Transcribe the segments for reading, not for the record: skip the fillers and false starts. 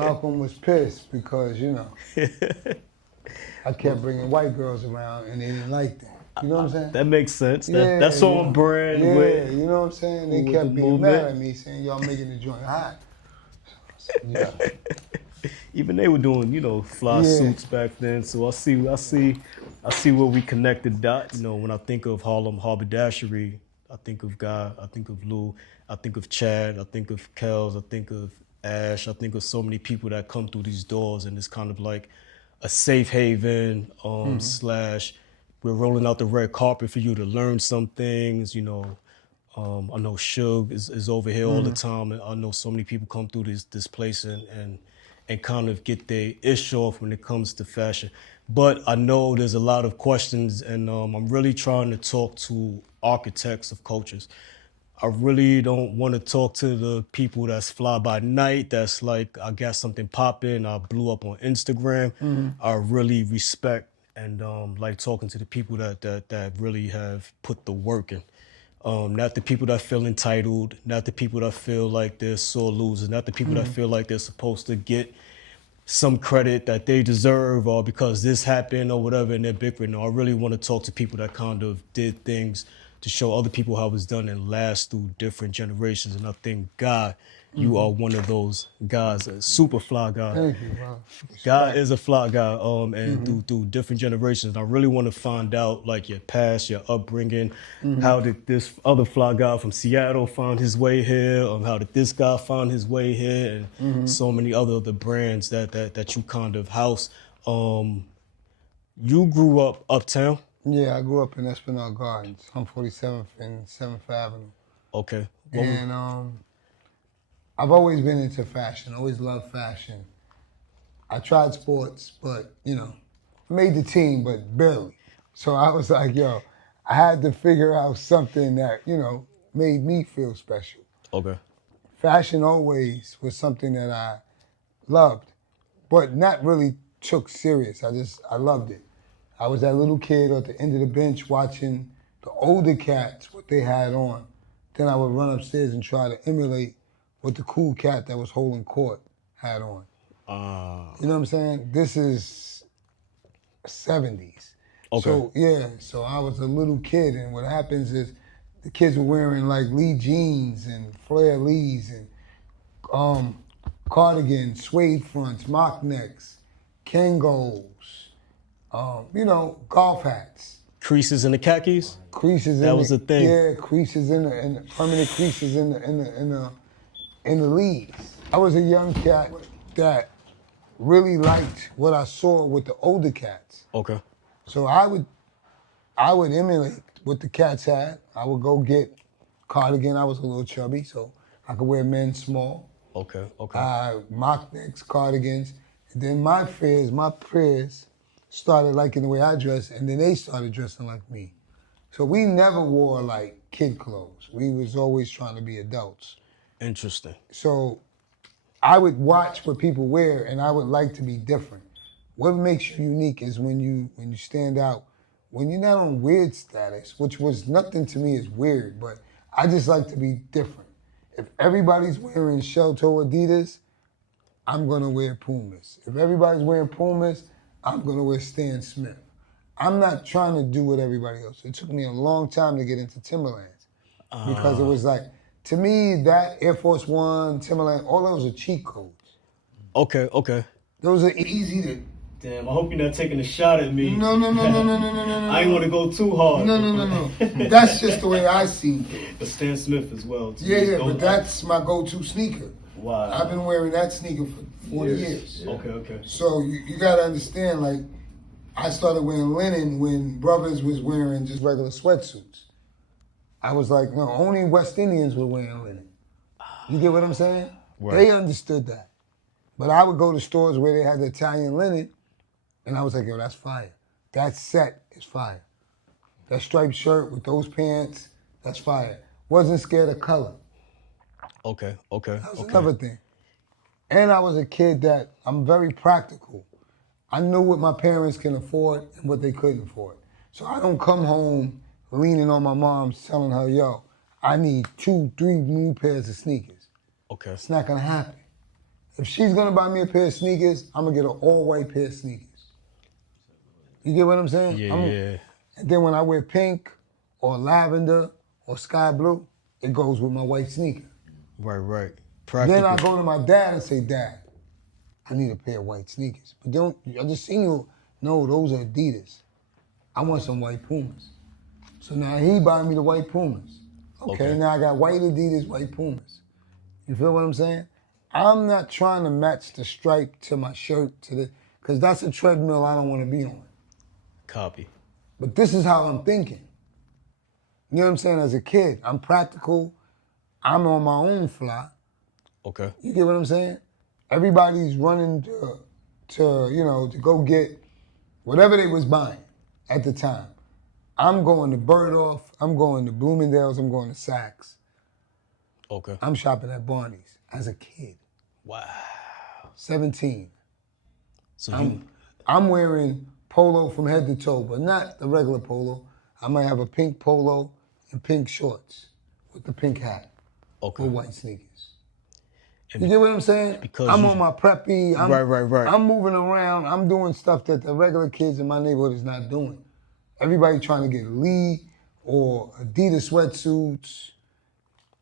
Malcolm was pissed because, you know, I kept bringing white girls around and they didn't like that. You know what I'm saying? That makes sense. Yeah, That's you on know, brand yeah, you know what I'm saying? They with the kept being mad movement. at me saying, y'all making the joint hot. So I said, yeah. Even they were doing, fly Yeah. suits back then. So I see where we connected dots. When I think of Harlem Haberdashery, I think of Guy, I think of Lou, I think of Chad, I think of Kels, I think of Ash, I think of so many people that come through these doors, and it's kind of like a safe haven slash we're rolling out the red carpet for you to learn some things. I know Suge is over here all the time, and I know so many people come through this place and kind of get their ish off when it comes to fashion. But I know there's a lot of questions, and I'm really trying to talk to architects of cultures. I really don't want to talk to the people that's fly by night, that's like, I got something popping, I blew up on Instagram. I really respect and like talking to the people that really have put the work in. Not the people that feel entitled, not the people that feel like they're sore losers, not the people that feel like they're supposed to get some credit that they deserve or because this happened or whatever and they're bickering. No, I really want to talk to people that kind of did things to show other people how it's done and last through different generations. And I think, God, you are one of those guys, a super fly guy. Thank you, bro. God Respect. is a fly guy, and through different generations. And I really want to find out like your past, your upbringing. How did this other fly guy from Seattle find his way here? How did this guy find his way here? And so many other brands that you kind of house. You grew up uptown. Yeah, I grew up in Esplanade Gardens, on 47th and 7th Avenue. Okay. And I've always been into fashion, always loved fashion. I tried sports, but, I made the team, but barely. So I was like, yo, I had to figure out something that, made me feel special. Okay. Fashion always was something that I loved, but not really took serious. I loved it. I was that little kid at the end of the bench watching the older cats, what they had on. Then I would run upstairs and try to emulate what the cool cat that was holding court had on. You know what I'm saying? This is 70s. Okay. So, yeah, so I was a little kid, and what happens is the kids were wearing like Lee jeans and flare Lees and cardigans, suede fronts, mock necks, Kangos, golf hats. Creases in the khakis. Creases That in was the the thing. Yeah, creases in the permanent creases in the leaves. I was a young cat that really liked what I saw with the older cats. Okay. So I would emulate what the cats had. I would go get cardigan. I was a little chubby, so I could wear men's small. Okay. Okay. Mock necks, cardigans. And then my peers started liking the way I dressed, and then they started dressing like me. So we never wore like kid clothes. We was always trying to be adults. Interesting. So I would watch what people wear, and I would like to be different. What makes you unique is when you stand out, when you're not on weird status, which was nothing to me is weird, but I just like to be different. If everybody's wearing shell-toe Adidas, I'm gonna wear Pumas. If everybody's wearing Pumas, I'm gonna wear Stan Smith. I'm not trying to do what everybody else. It took me a long time to get into Timberlands because it was like, to me, that Air Force One, Timberland, all those are cheat codes. Okay. Okay. Those are easy to. Damn, I hope you're not taking a shot at me. No. I ain't want to go too hard. No. That's just the way I see it. But Stan Smith as well. Too. Yeah, but that's my go-to sneaker. Wow. I've been wearing that sneaker for 40 years. Yeah. Okay. So you gotta understand, like, I started wearing linen when brothers was wearing just regular sweatsuits. I was like, no, only West Indians were wearing linen. You get what I'm saying? Right. They understood that. But I would go to stores where they had the Italian linen, and I was like, yo, that's fire. That set is fire. That striped shirt with those pants, that's fire. Wasn't scared of color. Okay. That was another thing. And I was a kid that I'm very practical. I knew what my parents can afford and what they couldn't afford. So I don't come home leaning on my mom telling her, yo, I need 2, 3 new pairs of sneakers. Okay. It's not gonna happen. If she's gonna buy me a pair of sneakers, I'm gonna get an all-white pair of sneakers. You get what I'm saying? Yeah. And then when I wear pink or lavender or sky blue, it goes with my white sneaker. Right. Then I Practical. go to my dad and say, Dad, I need a pair of white sneakers. But I just seen you, no, those are Adidas. I want some white Pumas. So now he buy me the white Pumas. Okay, now I got white Adidas, white Pumas. You feel what I'm saying? I'm not trying to match the stripe to my shirt because that's a treadmill I don't want to be on. Copy. But this is how I'm thinking. You know what I'm saying? As a kid, I'm practical. I'm on my own fly. Okay. You get what I'm saying? Everybody's running to go get whatever they was buying at the time. I'm going to Bergdorf. I'm going to Bloomingdale's. I'm going to Saks. Okay. I'm shopping at Barney's as a kid. Wow. 17. So I'm wearing polo from head to toe, but not the regular polo. I might have a pink polo and pink shorts with the pink hat with white sneakers. You get what I'm saying? Because I'm on my preppy. Right. I'm moving around. I'm doing stuff that the regular kids in my neighborhood is not doing. Everybody trying to get Lee or Adidas sweatsuits,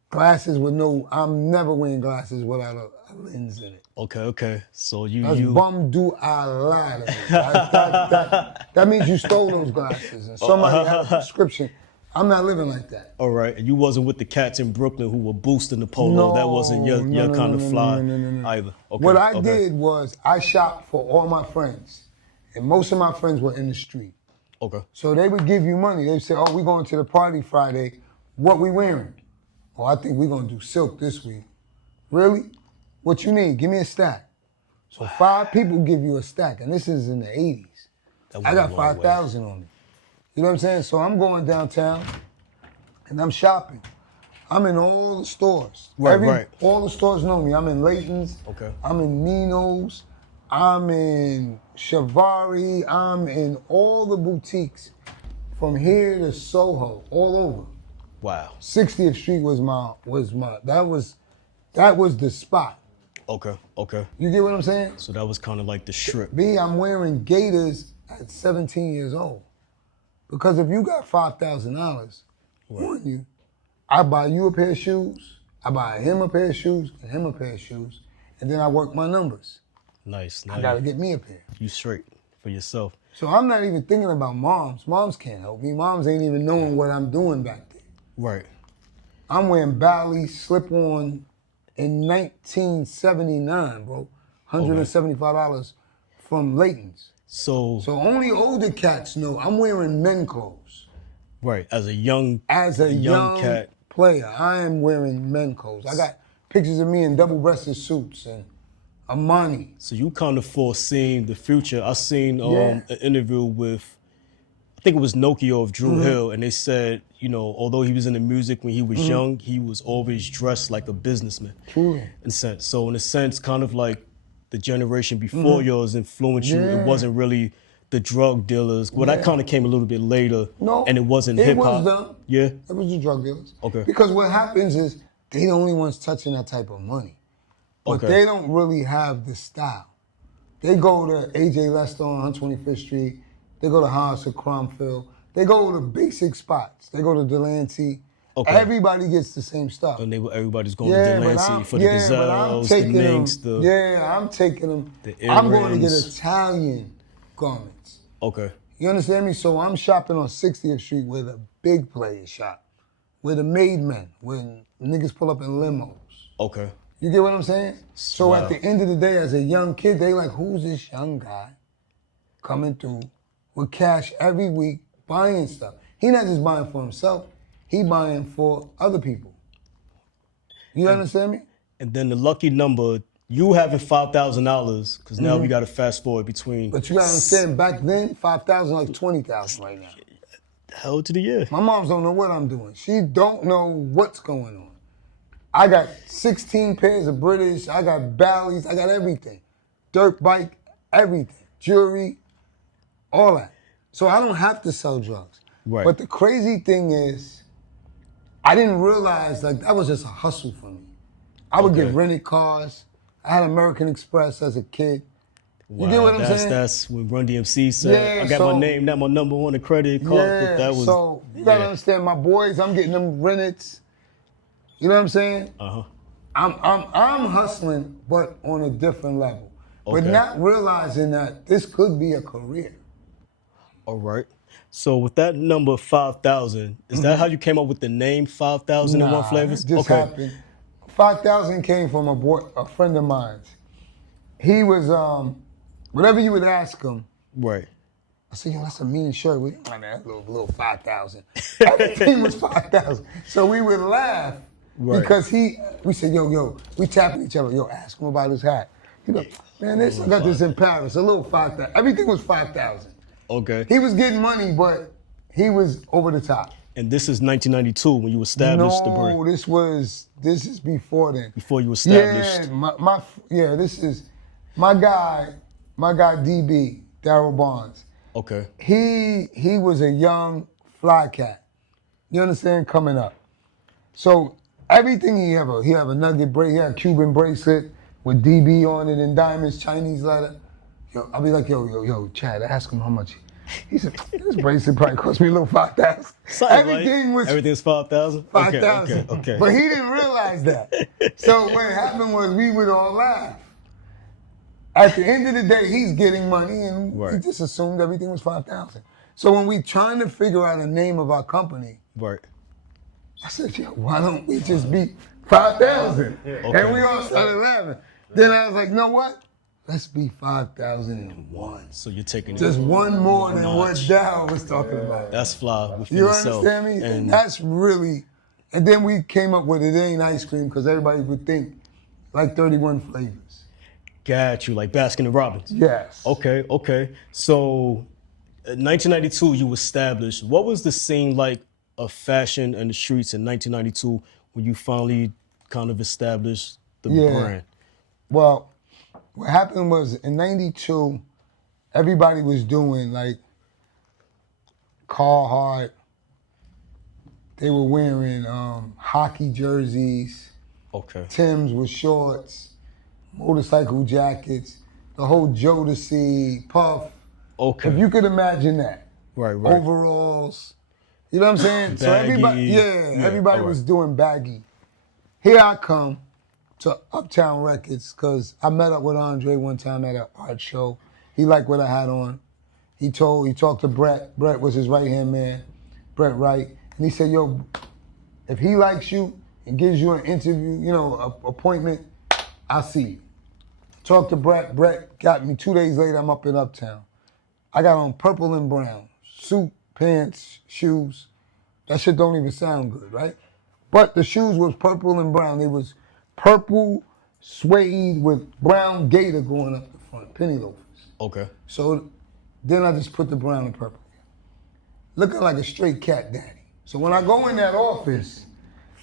glasses with I'm never wearing glasses without a lens in it. Okay. So That's bum do I lie to me. That means you stole those glasses and somebody had a prescription. I'm not living like that. All right, and you wasn't with the cats in Brooklyn who were boosting the polo. That wasn't your kind of fly either. Okay. What I did was I shopped for all my friends, and most of my friends were in the street. Okay. So they would give you money. They'd say, oh, we're going to the party Friday. What we wearing? Oh, I think we're going to do silk this week. Really? What you need? Give me a stack. So 5 people give you a stack, and this is in the 80s. I got 5,000 on me. You know what I'm saying? So I'm going downtown, and I'm shopping. I'm in all the stores. Right. All the stores know me. I'm in Layton's. Okay. I'm in Nino's. I'm in Shivari. I'm in all the boutiques from here to Soho, all over. Wow. 60th Street was that was the spot. Okay. You get what I'm saying? So that was kind of like the strip. I'm wearing gaiters at 17 years old. Because if you got $5,000 on you, I buy you a pair of shoes, I buy him a pair of shoes, and him a pair of shoes, and then I work my numbers. Nice. I gotta get me a pair. You straight for yourself. So I'm not even thinking about moms. Moms can't help me. Moms ain't even knowing what I'm doing back there. Right. I'm wearing Bally slip-on in 1979, bro. $175 from Layton's. So only older cats know I'm wearing men clothes. Right. As a young cat player, I am wearing men clothes. I got pictures of me in double-breasted suits and Armani. So you kind of foreseeing the future. I seen an interview with, I think it was Nokia of Drew Hill, and they said, although he was in the music when he was young, he was always dressed like a businessman. Truly. So in a sense, kind of like the generation before yours influenced you. It wasn't really the drug dealers. Well, that kind of came a little bit later. No, and it wasn't hip hop. It was them. Yeah, it was the drug dealers. Okay. Because what happens is they the only ones touching that type of money, but they don't really have the style. They go to AJ Lester on 125th Street. They go to Haas or Cromfield. They go to basic spots. They go to Delancey. Okay. Everybody gets the same stuff. And everybody's going to Delancey for the gazelles, the minks, I'm taking them. I'm going to get Italian garments. Okay. You understand me? So I'm shopping on 60th Street where the big players shop, where the made men, when niggas pull up in limos. Okay. You get what I'm saying? So at the end of the day, as a young kid, they like, who's this young guy coming through with cash every week buying stuff? He not just buying for himself, he buying for other people. You understand me? And then the lucky number, you having $5,000, because now we got to fast forward between. But you got to understand, back then, 5,000 like 20,000 right now. Hell to the year. My moms don't know what I'm doing. She don't know what's going on. I got 16 pairs of British, I got Bally's, I got everything. Dirt bike, everything. Jewelry, all that. So I don't have to sell drugs. Right. But the crazy thing is, I didn't realize that was just a hustle for me. I would get rented cars. I had American Express as a kid. Wow, You get what I'm saying? That's when Run DMC said, Yeah, "I got so- my name, not my number on the credit card." Yeah, That was so you gotta understand, my boys, I'm getting them renteds. You know what I'm saying? Uh-huh. I'm hustling, but on a different level. But Okay. not realizing that this could be a career. All right. So with that number 5,000, is that how you came up with the name 5,001 Nah, Flavors? it just happened. 5,000 came from a friend of mine. He was, whatever you would ask him, Right. I said, yo, that's a mean shirt. We want that little 5,000. Everything was 5,000. So we would laugh because we said, yo, we tapping each other. Yo, ask him about his hat. He go, man, I got this in Paris, a little 5,000. Everything was 5,000. Okay. He was getting money, but he was over the top. And this is 1992 when you established the brand. No, this is before then. Before you established. Yeah, this is my guy DB, Darryl Barnes. Okay. He was a young fly cat. You understand? Coming up. So everything he have a nugget bracelet, he had a Cuban bracelet with DB on it and diamonds, Chinese leather. Yo, I'll be like, yo, Chad, ask him how much. He said, this bracelet probably cost me a little 5,000. Everything was 5,000? 5,000. Okay. But he didn't realize that. So what happened was we would all laugh. At the end of the day, he's getting money, and he just assumed everything was 5,000. So when we trying to figure out a name of our company, I said, yo, why don't we just be 5,000? Okay. And we all started laughing. Then I was like, you know what? Let's be 5,001. So you're taking just one more than what Dow was talking about. That's fly. You understand me? And that's really, and then we came up with it ain't ice cream because everybody would think like 31 flavors. Got you, like Baskin and Robbins. Yes. Okay. So, in 1992, you established. What was the scene like of fashion in the streets in 1992 when you finally kind of established the brand? Well, what happened was in 92, everybody was doing like Carhartt. They were wearing hockey jerseys. Okay. Timbs with shorts. Motorcycle jackets, the whole Jodeci, Puff. Okay. If you could imagine that. Right. Overalls. You know what I'm saying? Baggy. So everybody was doing baggy. Here I come to Uptown Records because I met up with Andre one time at an art show. He liked what I had on. He talked to Brett. Brett was his right-hand man, Brett Wright. And he said, yo, if he likes you and gives you an interview, appointment, I'll see you. Talked to Brett. Brett got me 2 days later, I'm up in Uptown. I got on purple and brown, suit, pants, shoes. That shit don't even sound good, right? But the shoes was purple and brown. They was purple suede with brown gator going up the front, penny loafers. Okay. So then I just put the brown and purple. Looking like a straight cat daddy. So when I go in that office,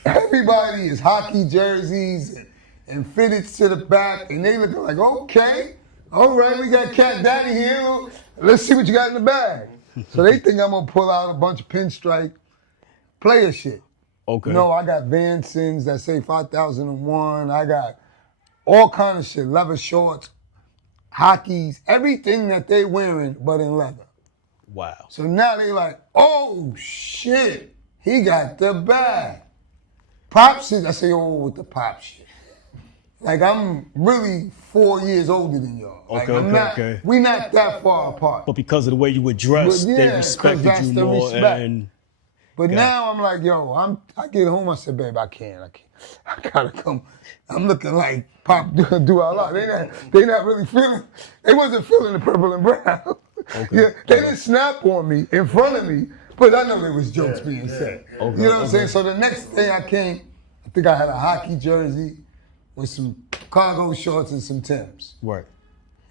everybody is hockey jerseys and fitted to the back, and they looking like, okay, all right, we got Cat Daddy here. Let's see what you got in the bag. So they think I'm gonna pull out a bunch of pinstripe player shit. Okay. No, I got Vansons that say 5,001. I got all kind of shit, leather shorts, hockeys, everything that they wearing, but in leather. Wow. So now they like, oh shit, he got the bag. Pop shit, I say, oh, with the pop shit. Like, I'm really 4 years older than y'all. Like, Okay. We not that far apart. But because of the way you were dressed, they respected you more. But now I'm like, yo, I get home, I said, babe, I can't. I gotta come. I'm looking like Pop do a lot. They not really feeling, they wasn't feeling the purple and brown. They didn't snap on me in front of me, but I know there was jokes being said. You know what I'm saying? So the next day I came, I think I had a hockey jersey with some cargo shorts and some Timbs. Right.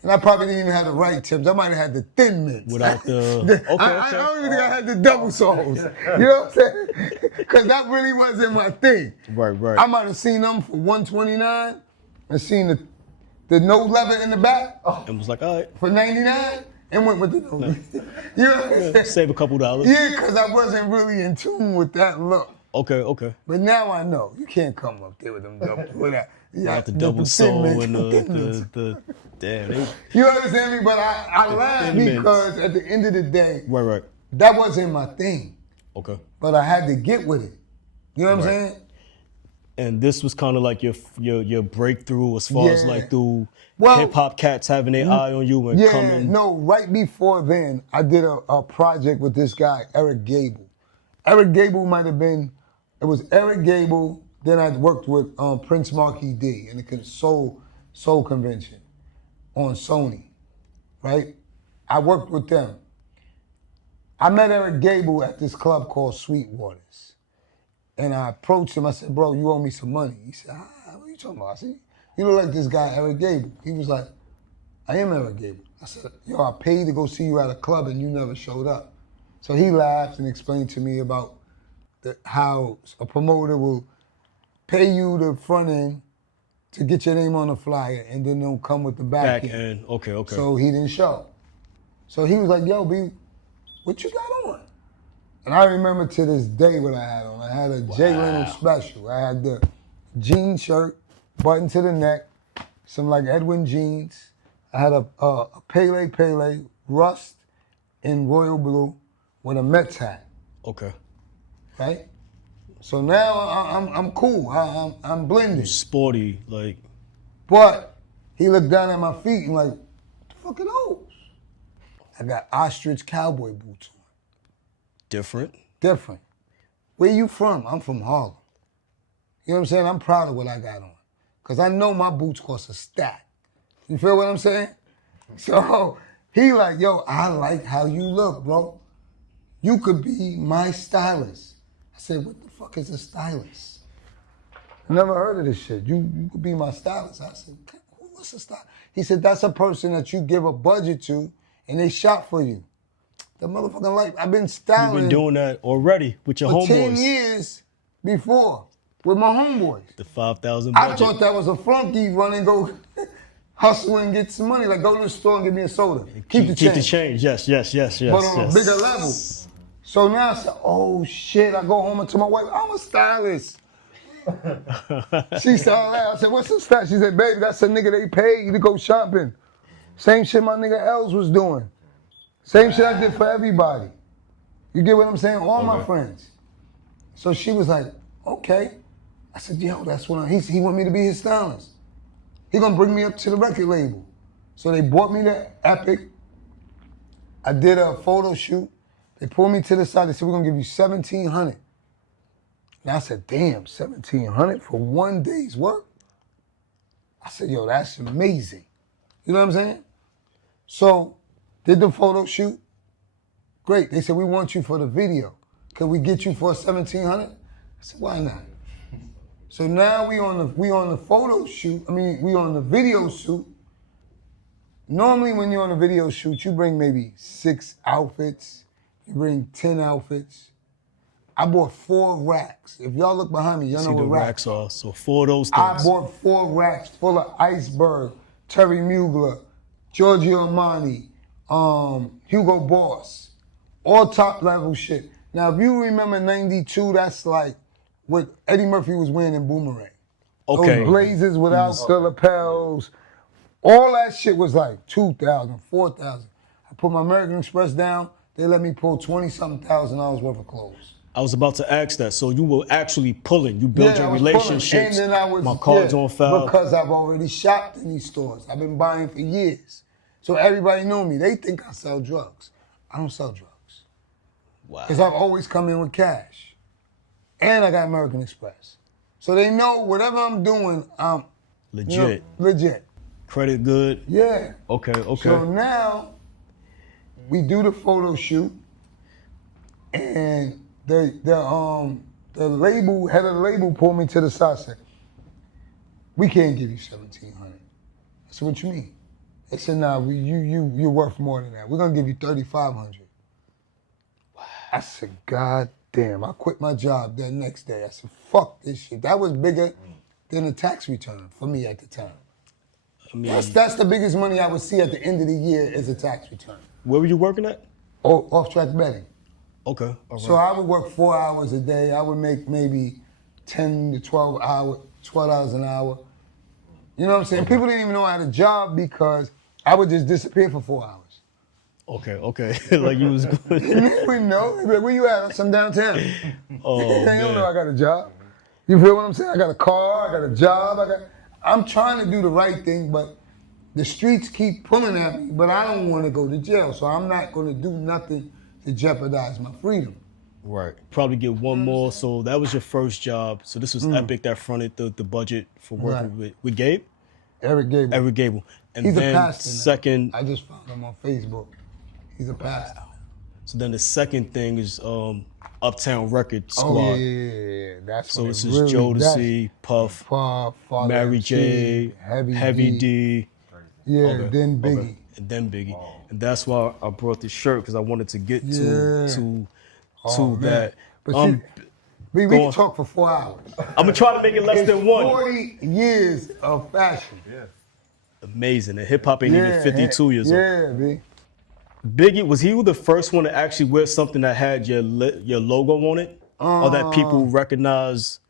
And I probably didn't even have the right Timbs. I might have had the thin mints. Without the... I don't even think I had the double soles. You know what I'm saying? Because that really wasn't my thing. Right. I might have seen them for $129 and seen the no leather in the back. And was like, all right. For $99 and went with the no leather. You know what I'm saying? Save a couple dollars. Yeah, because I wasn't really in tune with that look. Okay. But now I know. You can't come up there with them double, with that. They Yeah, got the double the Thin soul Mints, and the Thin Mints. the damn. They, You understand me? But I laugh Thin Mints. because at the end of the day, right. that wasn't my thing. Okay. But I had to get with it. You know what I'm Right. saying? And this was kind of like your breakthrough as far as Yeah. like through Well, hip hop cats having their eye on you and Yeah, coming. no, right before then, I did a project with this guy, Eric Gable. Eric Gable might have been, it was Eric Gable, then I worked with Prince Marquis D in the Soul Convention on Sony, right? I worked with them. I met Eric Gable at this club called Sweetwaters. And I approached him, I said, bro, you owe me some money. He said, what are you talking about? I said, you look like this guy, Eric Gable. He was like, I am Eric Gable. I said, yo, I paid to go see you at a club and you never showed up. So he laughed and explained to me about how a promoter will pay you the front end to get your name on the flyer and then they'll come with the back end. end. Okay. So he didn't show. So he was like, yo, B, what you got on? And I remember to this day what I had on. I had a Jay Leno special. I had the jean shirt, button to the neck, some like Edwin jeans. I had a Pele rust in royal blue with a Mets hat. Okay. Right? So now I'm cool. I'm blended. Sporty, like. But he looked down at my feet and like, what the fuck are those? I got ostrich cowboy boots on. Different. Where you from? I'm from Harlem. You know what I'm saying? I'm proud of what I got on. Because I know my boots cost a stack. You feel what I'm saying? So he like, yo, I like how you look, bro. You could be my stylist. I said, what the fuck is a stylist? I never heard of this shit. You could be my stylist. I said, what's a stylist? He said, that's a person that you give a budget to and they shop for you. The motherfucking life. I've been styling. You've been doing that already with your for homeboys. 10 years before with my homeboys. The 5,000 budget. I thought that was a flunky run and go hustle and get some money. Like go to the store and get me a soda. Keep the change. Keep the change. Yes. But on a bigger level. So now I said, oh shit, I go home and tell my wife, I'm a stylist. She started laughing. I said, what's the stylist? She said, baby, that's a nigga they pay you to go shopping. Same shit my nigga Els was doing. Same shit I did for everybody. You get what I'm saying? All my friends. So she was like, okay. I said, yo, that's what he want me to be his stylist. He gonna bring me up to the record label. So they bought me the Epic. I did a photo shoot. They pulled me to the side. They said, we're gonna give you $1,700. And I said, damn, $1,700 for one day's work? I said, yo, that's amazing. You know what I'm saying? So, did the photo shoot. Great. They said, we want you for the video. Can we get you for $1,700? I said, why not? So now we on the photo shoot. We on the video shoot. Normally when you're on a video shoot, you bring maybe 6 outfits. You bring 10 outfits. I bought 4 racks. If y'all look behind me, y'all know what racks are. So 4 of those things. I bought 4 racks full of Iceberg, Terry Mugler, Giorgio Armani, Hugo Boss, all top level shit. Now, if you remember '92, that's like what Eddie Murphy was wearing in Boomerang. Okay. Those blazers without the lapels. All that shit was like $2,000, $4,000. I put my American Express down. They let me pull $20-something thousand worth of clothes. I was about to ask that. So you were actually pulling. You build your relationships. And then I was, my cards on file. Because I've already shopped in these stores. I've been buying for years. So everybody knew me. They think I sell drugs. I don't sell drugs. Wow. Because I've always come in with cash. And I got American Express. So they know whatever I'm doing, I'm legit. Legit. Credit good. Yeah. Okay. So now we do the photo shoot, and the label head of the label pulled me to the side and said, "We can't give you $1,700." I said, "What you mean?" They said, "Nah, you're worth more than that. We're gonna give you $3,500." Wow. I said, "God damn!" I quit my job that next day. I said, "Fuck this shit." That was bigger than a tax return for me at the time. I mean, that's the biggest money I would see at the end of the year as a tax return. Where were you working at? Off-track betting. Okay, all right. So I would work 4 hours a day. I would make maybe 10 to 12 hours, $12 an hour. You know what I'm saying? People didn't even know I had a job because I would just disappear for 4 hours. Okay. Like you was good. They wouldn't know. They'd be like, where you at? I'm downtown. Oh, They don't know man. I got a job. You feel what I'm saying? I got a car, I got a job, I'm trying to do the right thing, but the streets keep pulling at me, but I don't want to go to jail, so I'm not going to do nothing to jeopardize my freedom. Right. Probably get one more. So that was your first job. So this was Epic that fronted the budget for working Right. with Gabe? Eric Gable. Eric Gable. And He's a then pastor now. second, I just found him on Facebook. He's a pastor. so then the second thing is Uptown Record Squad. Oh, yeah. That's So when this it is really, Jodeci, Puff, Puff, Father Mary MC, J, Heavy D. Yeah, Okay, then Biggie. okay, and then Biggie. And that's why I brought this shirt, because I wanted to get Yeah. to Oh, that. But see, we go can on. talk for 4 hours. I'm gonna try to make it less It's than one. 40 years of fashion. Amazing. And hip hop ain't even 52 years old. Yeah, B. Biggie, was he the first one to actually wear something that had your logo on it? Or that people recognize,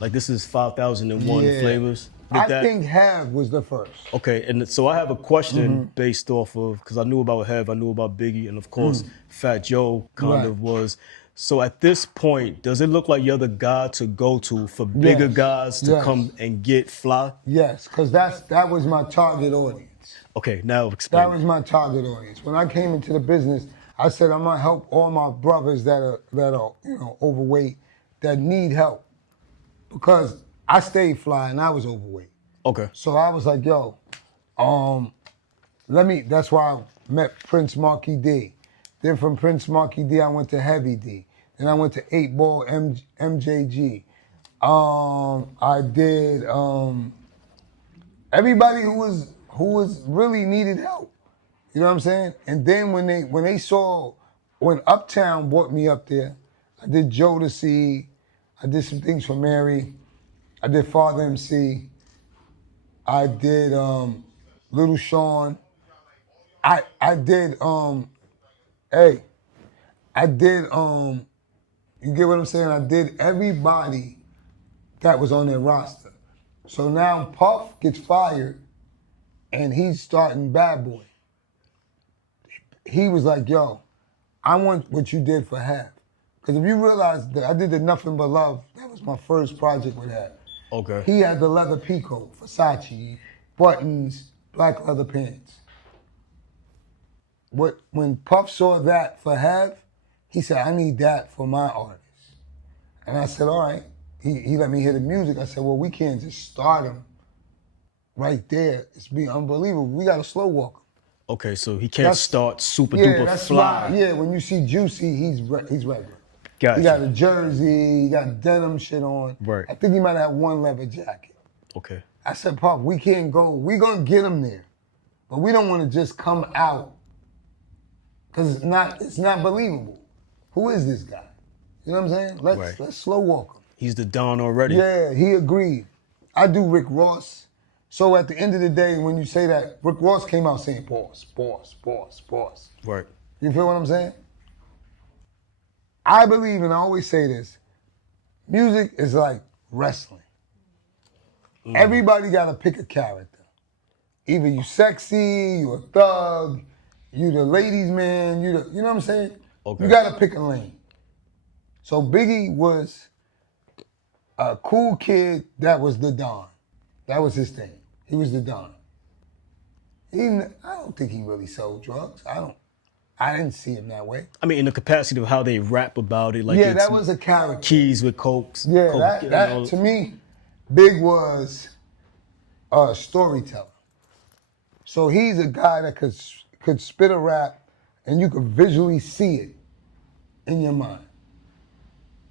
like this is 5,001 Yeah. flavors? Did I that- think Have was the first. Okay, and so I have a question Mm-hmm. based off of, because I knew about Hev, I knew about Biggie, and of course, Fat Joe kind Right. of was. So at this point, does it look like you're the guy to go to for bigger Yes. guys to Yes. come and get fly? Yes, because that was my target audience. Okay, now That explain. was my target audience. When I came into the business, I said I'm gonna help all my brothers that are overweight, that need help, because I stayed fly and I was overweight. Okay, So I was like, yo, that's why I met Prince Marky D. Then from Prince Marky D, I went to Heavy D. Then I went to 8 Ball MJG. I did everybody who was really needed help. You know what I'm saying? And then when Uptown brought me up there, I did Jodeci, I did some things for Mary, I did Father MC, I did Little Sean, I did you get what I'm saying? I did everybody that was on their roster. So now Puff gets fired and he's starting Bad Boy. He was like, yo, I want what you did for Have. Because if you realize that I did the Nothing But Love, that was my first project with Have. okay. He had the leather peacoat, Versace, buttons, black leather pants. When Puff saw that for Have, he said, I need that for my artists. And I said, all right. He let me hear the music. I said, well, we can't just start him right there. It's be unbelievable. We got to slow walk him. Okay, so he can't That's- start super Yeah, duper that's fly. why. Yeah, when you see Juicy, he's regular. Gotcha. He got a jersey, he got denim shit on. Right. I think he might have one leather jacket. Okay. I said, Pop, we can't go. We're going to get him there. But we don't want to just come out. Because it's not believable. Who is this guy? You know what I'm saying? Let's slow walk him. He's the Don already. Yeah, he agreed. I do Rick Ross. So at the end of the day, when you say that, Rick Ross came out saying pause, pause, pause, pause. Right. You feel what I'm saying? I believe, and I always say this, music is like wrestling. Everybody got to pick a character. Either you sexy, you a thug, you the ladies man, you know what I'm saying? Okay. You got to pick a lane. So Biggie was a cool kid that was the Don. That was his thing. He was the Don. I don't think he really sold drugs. I didn't see him that way. I mean, in the capacity of how they rap about it, like Yeah, it's that was a character. keys with cokes. Yeah, coke, you know. that to me, Big was a storyteller. So he's a guy that could spit a rap and you could visually see it in your mind.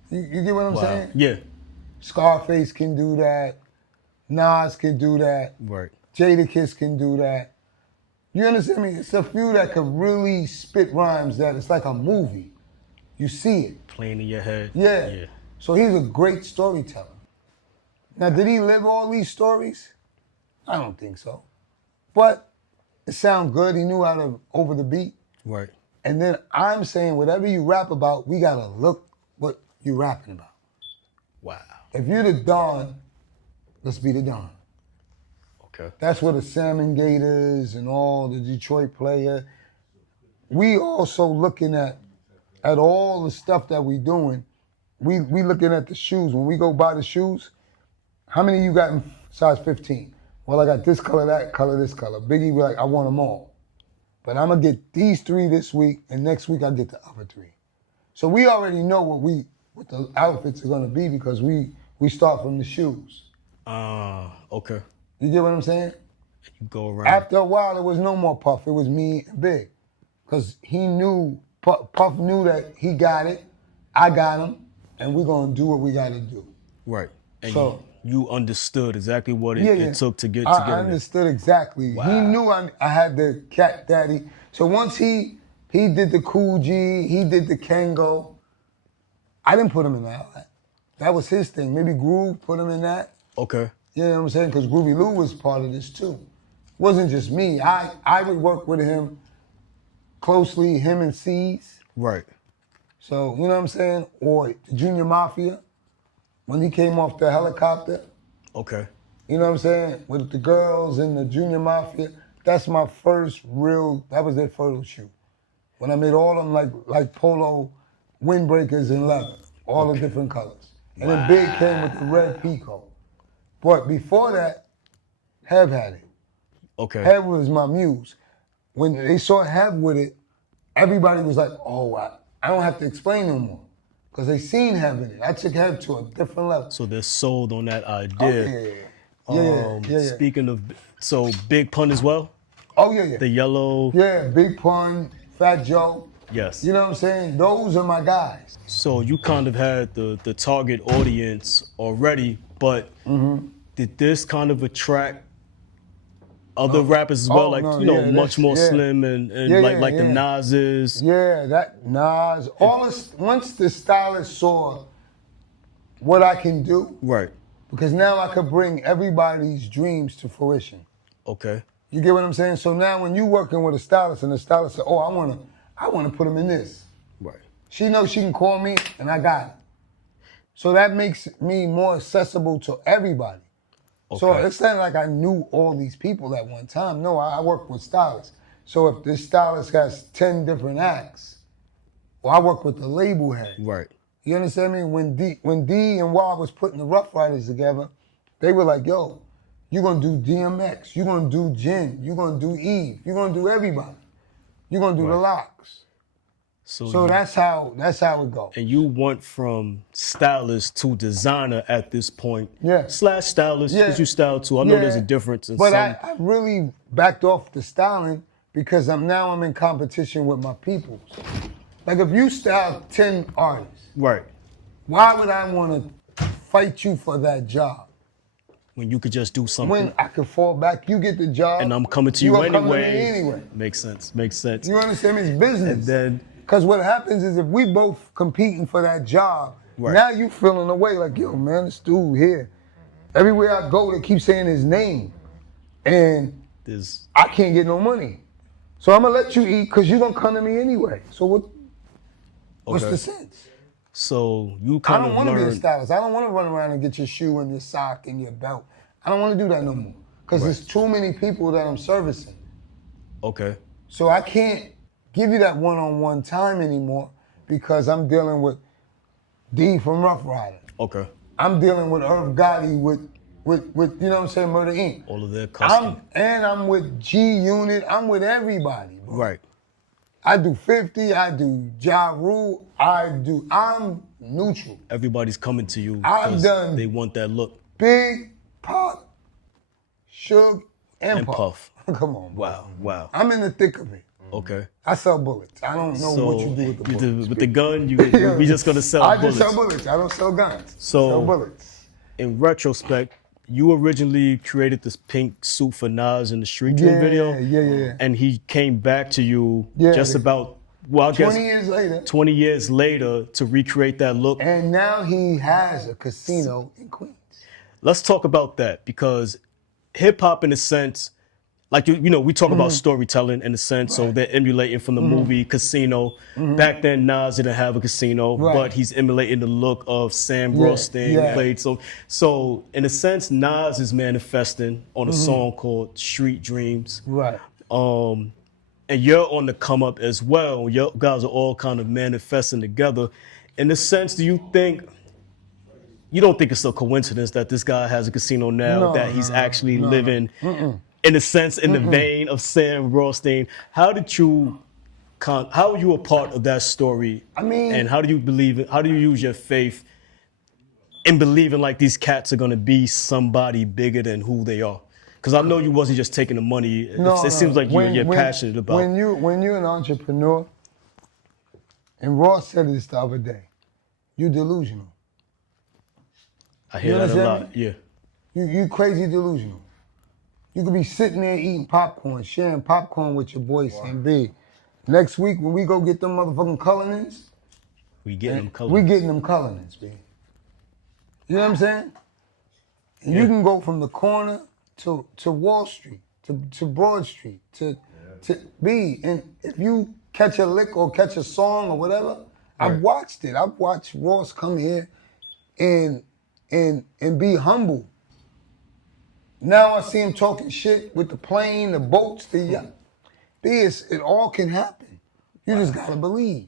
You get what I'm Wow. saying? Yeah. Scarface can do that. Nas can do that. Right. Jadakiss can do that. You understand me? It's a few that could really spit rhymes that it's like a movie. You see it. Playing in your head. Yeah. Yeah. So he's a great storyteller. Now, did he live all these stories? I don't think so. But it sounded good. He knew how to over the beat. Right. And then I'm saying whatever you rap about, we gotta look what you're rapping about. Wow. If you're the Don, let's be the Don. Okay. That's where the Salmon Gators and all the Detroit player. We also looking at all the stuff that we doing. We looking at the shoes. When we go buy the shoes, how many you got in size 15? Well, I got this color, that color, this color. Biggie be like, I want them all. But I'm going to get these 3 this week, and next week I get the other 3. So we already know what the outfits are going to be because we start from the shoes. Okay. You get what I'm saying? You go around. After a while, there was no more Puff. It was me and Big. Because he knew, Puff knew that he got it, I got him, and we're going to do what we got to do. Right. And So you understood exactly what it took to get I together. understood exactly. Wow. He knew I had the Cat Daddy. So once he did the Cool G, he did the Kango, I didn't put him in that. That was his thing. Maybe Groove put him in that. Okay. You know what I'm saying? Because Groovy Lou was part of this too. It wasn't just me. I would work with him closely, him and C's. Right. So, you know what I'm saying? Or the Junior Mafia, when he came off the helicopter. Okay. You know what I'm saying? With the girls and the Junior Mafia. That's my first that was their photo shoot. When I made all of them like polo windbreakers in leather, all the different colors. And then Big came with the red Pico. But before that, Hev had it. Okay. Hev was my muse. When they saw Hev with it, everybody was like, oh, I don't have to explain no more. Because they seen Hev in it. I took Hev to a different level. So they're sold on that idea. Yeah. Speaking of, so Big Pun as well? Oh, yeah. The yellow. Yeah, Big Pun, Fat Joe. Yes. You know what I'm saying? Those are my guys. So you kind of had the target audience already, but did this kind of attract other rappers as well? Much more slim and like the Nas's. Yeah, that Nas. Once the stylist saw what I can do. Right. Because now I could bring everybody's dreams to fruition. Okay. You get what I'm saying? So now when you working with a stylist and the stylist said, oh, I wanna put him in this. Right. She knows she can call me and I got it. So that makes me more accessible to everybody. Okay. So it's not like I knew all these people at one time. No, I work with stylists. So if this stylist has 10 different acts, well, I work with the label head. Right. You understand me? When D and Wah was putting the Rough Riders together, they were like, yo, you're gonna do DMX, you're gonna do Jen, you're gonna do Eve, you're gonna do everybody. You're gonna do the locks. So that's how it goes. And you went from stylist to designer at this point. Yeah. Slash stylist, because you style too. I know there's a difference in but some. I really backed off the styling because I'm in competition with my peoples. Like if you style 10 artists, right. Why would I want to fight you for that job? When you could just do something. When I could fall back, you get the job. And I'm coming to you anyway. Come to me anyway. Makes sense. You understand? It's business. And then. Because what happens is if we both competing for that job, now you feeling away like, yo, man, this dude here. Everywhere I go, they keep saying his name. And I can't get no money. So I'm going to let you eat because you're going to come to me anyway. So what's the sense? So you kind of I don't want to be a stylist. I don't want to run around and get your shoe and your sock and your belt. I don't want to do that no more. Because there's too many people that I'm servicing. Okay. So I can't give you that one-on-one time anymore because I'm dealing with D from Rough Rider. Okay. I'm dealing with Irv Gotti with you know what I'm saying, Murder Inc. All of their custom. I'm with G Unit. I'm with everybody, bro. Right. I do 50, I do Ja Rule, I'm neutral. Everybody's coming to you I've done they want that look. Big, Pop, Suge, and Puff. Come on, bro. Wow. I'm in the thick of it. Okay. I sell bullets. I don't know what you do with the bullets. With the gun, we just gonna sell bullets. I just sell bullets. I don't sell guns. So, I sell bullets. In retrospect, you originally created this pink suit for Nas in the Street Dream video. Yeah. And he came back to you just about, well, I guess 20 years later. 20 years later to recreate that look. And now he has a casino in Queens. Let's talk about that because hip hop, in a sense, like we talk about storytelling in a sense, so they're emulating from the movie Casino. Back then, Nas didn't have a casino, Right. but he's emulating the look of Sam Yeah, Rothstein yeah. played. So in a sense, Nas is manifesting on a song called Street Dreams. Right. And you're on the come up as well. You guys are all kind of manifesting together. In a sense, you don't think it's a coincidence that this guy has a casino now, No, that he's no, actually no, living, in a sense, in the vein of Sam Rothstein? How are you a part of that story? I mean, and how do you believe it? How do you use your faith in believing like these cats are gonna be somebody bigger than who they are? Because I know you wasn't just taking the money. It seems like you're passionate about. When you're an entrepreneur, and Ross said this the other day, you're delusional. I hear You that a understand lot. me? Yeah. You crazy delusional. You could be sitting there eating popcorn, sharing popcorn with your boy Sam B. Next week when we go get them motherfucking Cullinans, We getting them colors. we getting them Cullinans, B. You know what I'm saying? And you can go from the corner to Wall Street, to Broad Street, to B. And if you catch a lick or catch a song or whatever, I've watched it. I've watched Ross come here and be humble. Now I see him talking shit with the plane, the boats, the yacht. It all can happen. You just gotta believe.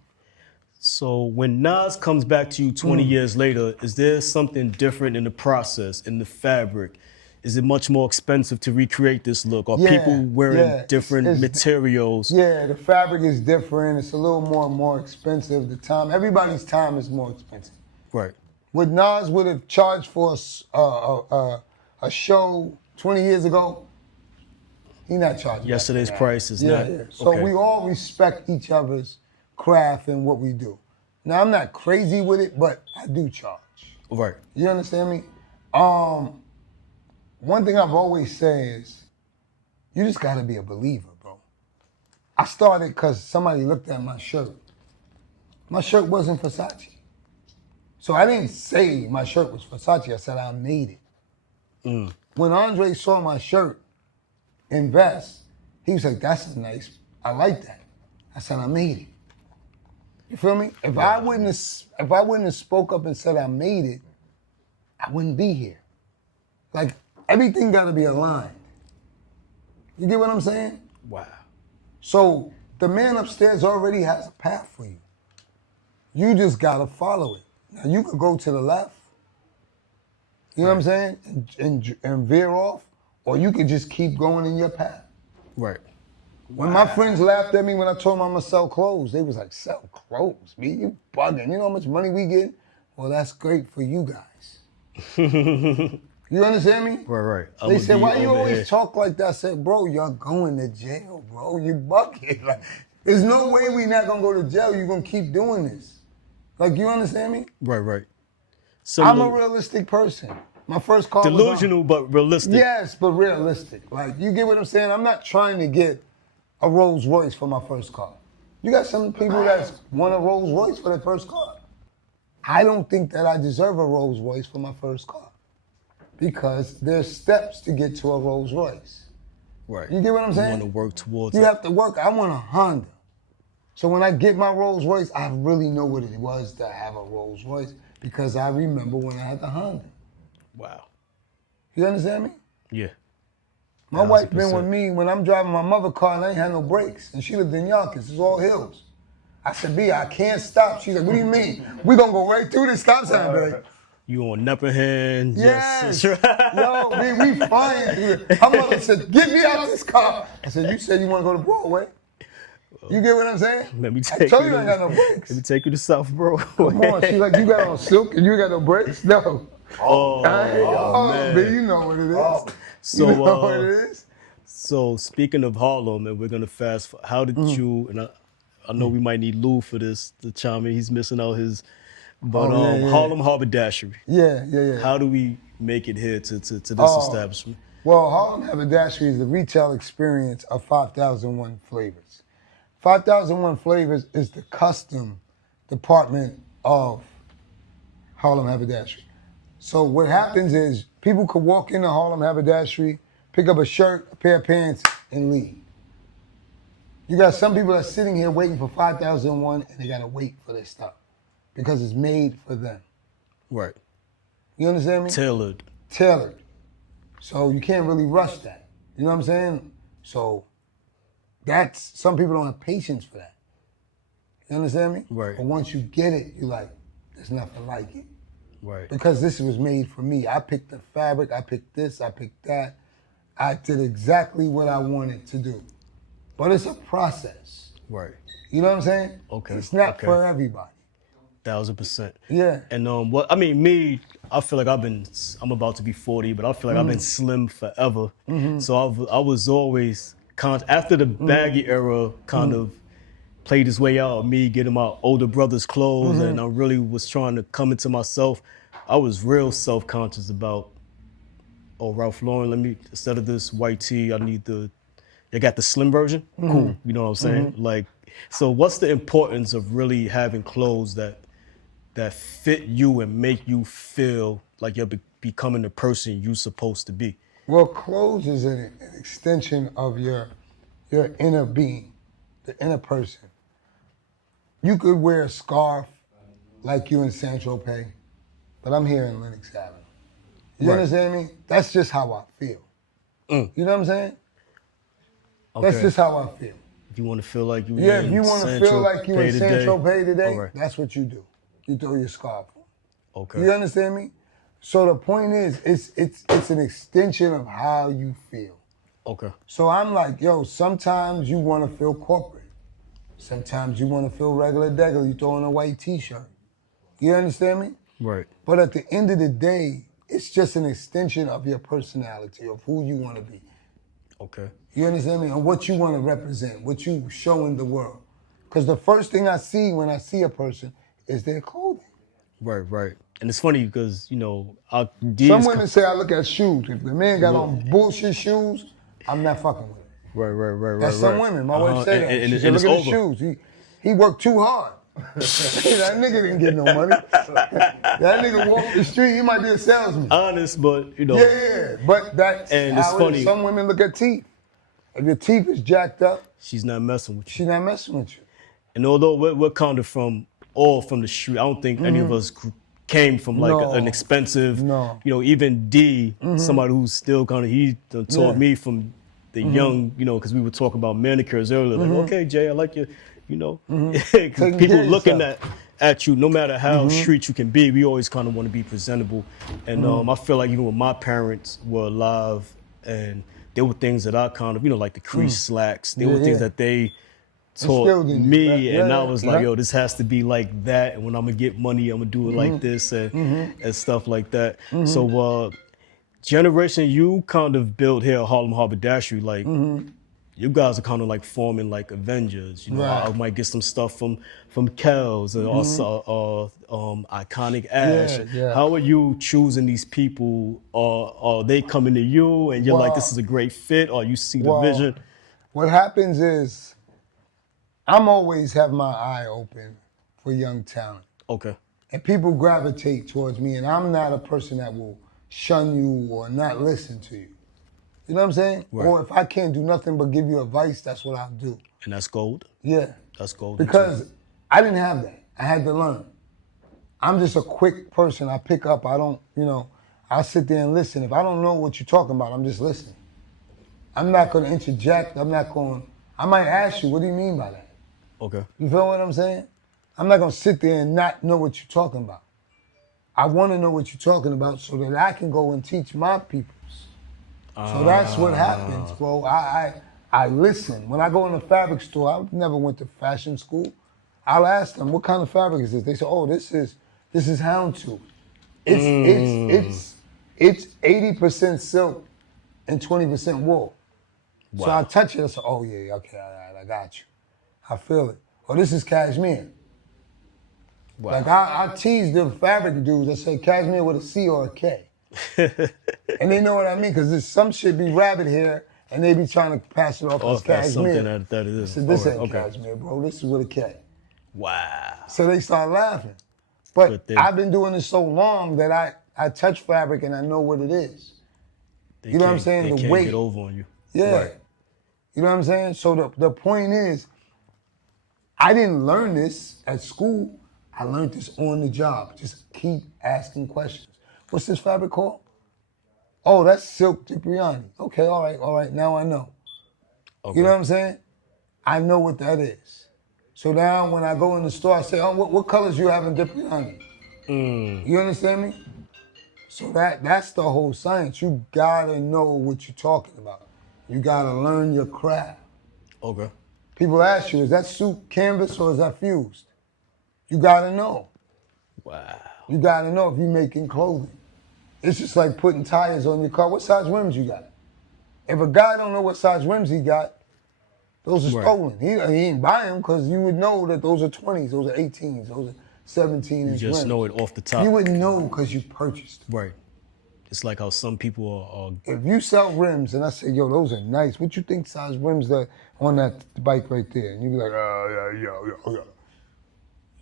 So when Nas comes back to you 20 years later, is there something different in the process, in the fabric? Is it much more expensive to recreate this look? Are people wearing different materials? Yeah, the fabric is different. It's a little more expensive. Everybody's time is more expensive. Right. What Nas would have charged for a show 20 years ago, he's not charging. Yesterday's price is not. Yeah. So we all respect each other's craft and what we do. Now, I'm not crazy with it, but I do charge. Right. You understand me? One thing I've always said is, you just gotta be a believer, bro. I started because somebody looked at my shirt. My shirt wasn't Versace. So I didn't say my shirt was Versace, I said I made it. When Andre saw my shirt in Vest, he was like, that's nice, I like that. I said, I made it. You feel me? If I wouldn't have spoke up and said I made it, I wouldn't be here. Like, everything gotta be aligned. You get what I'm saying? Wow. So the man upstairs already has a path for you. You just gotta follow it. Now you could go to the left, you know what I'm saying, and veer off, or you could just keep going in your path. Right. When my friends laughed at me when I told them I'm gonna sell clothes, they was like, sell clothes, man, you bugging. You know how much money we get? Well, that's great for you guys. You understand me? Right. They said, why you always talk like that? I said, bro, you're going to jail, bro. You bugging. Like, there's no way we not gonna go to jail. You're gonna keep doing this. Like, you understand me? Right. I'm a realistic person. My first car delusional, but realistic. Yes, but realistic. Like, you get what I'm saying? I'm not trying to get a Rolls Royce for my first car. You got some people that want a Rolls Royce for their first car. I don't think that I deserve a Rolls Royce for my first car, because there's steps to get to a Rolls Royce. Right. You get what I'm saying? You want to work towards You it. have to work. I want a Honda. So when I get my Rolls Royce, I really know what it was to have a Rolls Royce, because I remember when I had the Honda. Wow. You understand me? Yeah. My wife been with me when I'm driving my mother's car and I ain't had no brakes. And she lived in Yonkers. It's all hills. I said, B, I can't stop. She's like, what do you mean? We gonna go right through this stop sign, baby. You on Nepperhan? Yes. Yo, man, we flying through it. Her mother said, get me out of this car. I said, you said you want to go to Broadway. You get what I'm saying? Let me take I told you you I ain't got no brakes. Let me take you to South Broadway. Come on, she's like, you got on silk and you got no brakes? No. Man. Man, you know what it is. So, you know what it is? So speaking of Harlem, and we're gonna fast. How did you? And I know we might need Lou for this to chime in. He's missing out his. But Harlem Haberdashery. Yeah. How do we make it here to this establishment? Well, Harlem Haberdashery is the retail experience of 5001 Flavors. 5001 Flavors is the custom department of Harlem Haberdashery. So what happens is people could walk into Harlem Haberdashery, pick up a shirt, a pair of pants, and leave. You got some people that's sitting here waiting for 5001 and they gotta wait for their stuff because it's made for them. Right. You understand me? Tailored. Tailored. So you can't really rush that. You know what I'm saying? So some people don't have patience for that. You understand me? Right. But once you get it, you're like, there's nothing like it. Right. Because this was made for me. I picked the fabric, I picked this, I picked that. I did exactly what I wanted to do. But it's a process. Right. You know what I'm saying? Okay. It's not for everybody. 1000%. Yeah. And I feel like I'm about to be 40, but I feel like I've been slim forever. So I was always after the baggy era kind of played its way out of me getting my older brother's clothes, and I really was trying to come into myself. I was real self-conscious about, Ralph Lauren, instead of this white tee, they got the slim version. Cool. You know what I'm saying? Like, so what's the importance of really having clothes that fit you and make you feel like you're becoming the person you're supposed to be? Well, clothes is an extension of your inner being, the inner person. You could wear a scarf like you in San Tropez, but I'm here in Lenox Avenue. You understand me? That's just how I feel. You know what I'm saying? Okay. That's just how I feel. If you want to feel like you if you want to feel like you in San Tropez today, right. that's what you do. You throw your scarf on. Okay. You understand me? So the point is, it's an extension of how you feel. Okay. So I'm like, yo, sometimes you want to feel corporate. Sometimes you want to feel regular. You throw on a white t-shirt. You understand me? Right. But at the end of the day, it's just an extension of your personality, of who you want to be. Okay. You understand me? And what you want to represent, what you show in the world. Because the first thing I see when I see a person is their clothing. Right. And it's funny because, some women say I look at shoes. If the man got on bullshit shoes, I'm not fucking with him. Right. That's some women. My wife said that. She said, look at his shoes. He worked too hard. That nigga didn't get no money. That nigga walked the street, he might be a salesman. Honest, but Yeah, but that's and how it's funny. Some women look at teeth. If your teeth is jacked up, she's not messing with you. She's not messing with you. And although we're kind of all from the street, I don't think any of us came from like an expensive, even D, somebody who's still kind of, he taught me from the young, because we were talking about manicures earlier, like, okay, Jay, I like your, people looking at you, no matter how street you can be, we always kind of want to be presentable. And I feel like even when my parents were alive, and there were things that I kind of, like the crease slacks, there were things that they taught me, and I was like, yo, this has to be like that, and when I'm gonna get money, I'm gonna do it like this, and stuff like that. So generation you kind of built here at Harlem Haberdashery, like you guys are kind of like forming like Avengers. I might get some stuff from Kells and also Iconic Ash. How are you choosing these people? Are they coming to you and you're like, this is a great fit, or you see the vision? What happens is, I'm always have my eye open for young talent. Okay. And people gravitate towards me, and I'm not a person that will shun you or not listen to you. You know what I'm saying? Right. Or if I can't do nothing but give you advice, that's what I'll do. And that's gold? Yeah. That's gold. Because I didn't have that. I had to learn. I'm just a quick person. I pick up, I don't, I'll sit there and listen. If I don't know what you're talking about, I'm just listening. I'm not going to interject. I might ask you, what do you mean by that? Okay. You feel what I'm saying? I'm not going to sit there and not know what you're talking about. I want to know what you're talking about so that I can go and teach my peoples. So that's what happens, bro. I listen. When I go in a fabric store, I never went to fashion school. I'll ask them, what kind of fabric is this? They say, oh, this is houndstooth. It's 80% silk and 20% wool. Wow. So I touch it, I say, oh yeah, okay, all right, I got you. I feel it. Oh, this is cashmere. Wow. Like I tease the fabric dudes. I say cashmere with a C or a K. And they know what I mean, because some shit be rabbit hair, and they be trying to pass it off as cashmere. Something that it is. I said, this ain't cashmere, bro. This is with a K. Wow. So they start laughing. But I've been doing this so long that I touch fabric and I know what it is. You know what I'm saying? They the can't weight. Get over on you. Yeah. Right. You know what I'm saying? So the point is, I didn't learn this at school. I learned this on the job. Just keep asking questions. What's this fabric called? Oh, that's silk Cipriani. Okay, all right, now I know. Okay. You know what I'm saying? I know what that is. So now when I go in the store, I say, oh, what colors you have in Cipriani? You understand me? So that's the whole science. You gotta know what you're talking about. You gotta learn your craft. Okay. People ask you, is that suit canvas or is that fused? You gotta know. Wow. You gotta know if you're making clothing. It's just like putting tires on your car. What size rims you got? If a guy don't know what size rims he got, those are stolen. He ain't buying them because you would know that those are 20s, those are 18s, those are 17 inch You just rims. know it off the top. You would know because you purchased them. Right. It's like how some people are If you sell rims and I say, yo, those are nice, what you think size rims that on that bike right there? And you be like, yeah.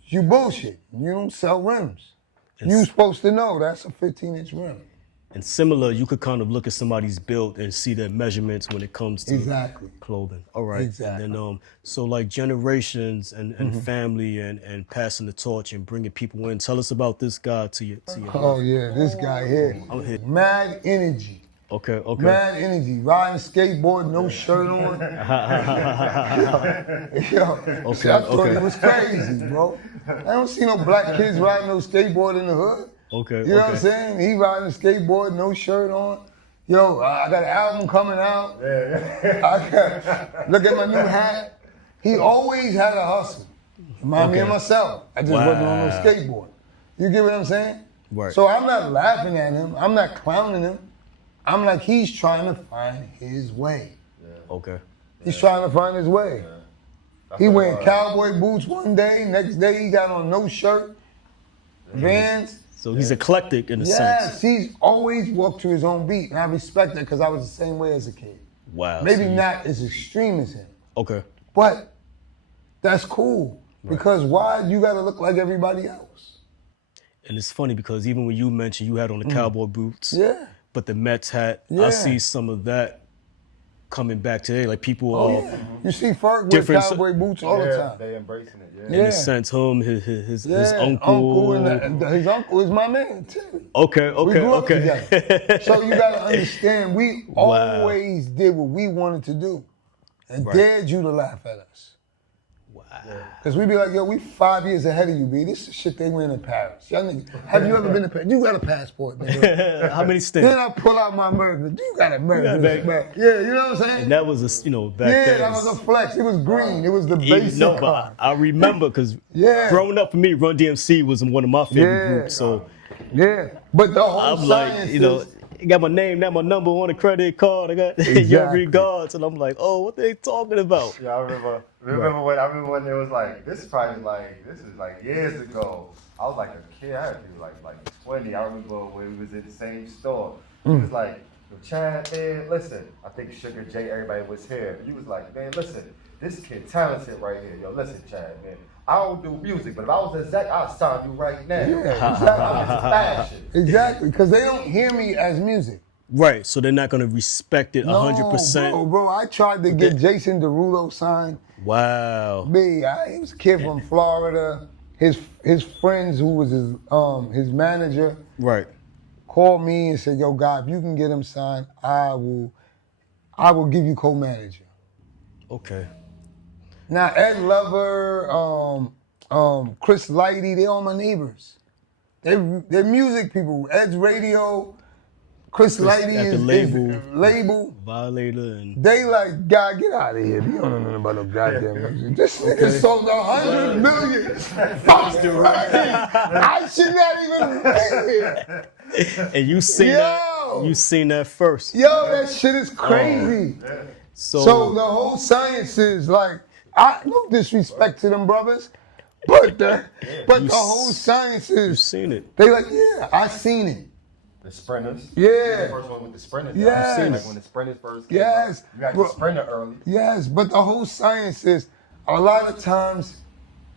You bullshit. You don't sell rims. You supposed to know that's a 15-inch rim. and similar, you could kind of look at somebody's build and see their measurements when it comes to clothing. All right. Exactly. And then so like generations and family and passing the torch and bringing people in. Tell us about this guy to your Oh yeah, this guy here. I'm here. Mad energy. Okay. Mad energy. Riding skateboard, no shirt on. Yo, see, I thought he was crazy, bro. I don't see no black kids riding no skateboard in the hood. Okay. You know what I'm saying? He riding a skateboard, no shirt on. Yo, I got an album coming out. Look at my new hat. He always had a hustle. Remind me of myself. I just wasn't on no skateboard. You get what I'm saying? Right. So I'm not laughing at him. I'm not clowning him. I'm like, he's trying to find his way. Okay. He's trying to find his way. He wearing cowboy boots one day, next day he got on no shirt, Vans. So he's eclectic in a sense. Yes, he's always walked to his own beat, and I respect that because I was the same way as a kid. Wow. Maybe not as extreme as him, Okay. but that's cool because why you gotta look like everybody else? And it's funny because even when you mentioned you had on the cowboy boots, but the Mets hat, I see some of that coming back today. Like people are You see Ferg with cowboy boots all the time. They embracing it, in a sense, his uncle. And his uncle is my man too. Okay. We grew up together. So you gotta understand, we always did what we wanted to do and dared you to laugh at us. Wow. Because we be like, yo, we 5 years ahead of you, B. This is shit they went in Paris. Y'all niggas, have you ever been to Paris? You got a passport, nigga. How many stints? Then I pull out my American. You got American. Yeah, you know what I'm saying? And that was back then. Yeah, that was a flex. It was green. It was the basic car. I remember because growing up for me, Run DMC was one of my favorite groups. So but the whole I'm science like, you got my name, now my number on the credit card. I got your regards, and I'm like, oh, what they talking about? Yeah, I remember when it was like this is like years ago. I was like a kid. I had to be like 20. I remember when we was in the same store. He was like, yo, Chad, man, listen. I think Sugar J, everybody was here. He was like, man, listen, this kid talented right here. Yo, listen, Chad, man. I don't do music, but if I was a Zach, I'd sign you right now. Yeah, exactly. I'm into fashion. Exactly, because they don't hear me as music. Right, so they're not gonna respect it 100%. No, bro, I tried to get Jason Derulo signed. Wow. He was a kid from Florida. His friends, who was his manager, called me and said, "Yo, God, if you can get him signed, I will give you co-manager." Okay. Now Ed Lover, Chris Lighty, they all my neighbors. They're music people. Ed's radio. Chris Lighty is label. Violator and They like, God, get out of here. You don't know nothing about no goddamn music. This nigga sold 100 million. I should not even be here. And you seen that? You seen that first? Yo, that shit is crazy. So the whole science is like, no disrespect to them brothers, but the whole science is. You seen it? They like, yeah, I seen it. The sprinters. Yeah. The first one with the sprinters. Yes. Like when the sprinters first came out, you got the sprinter early. Yes, but the whole science is a lot of times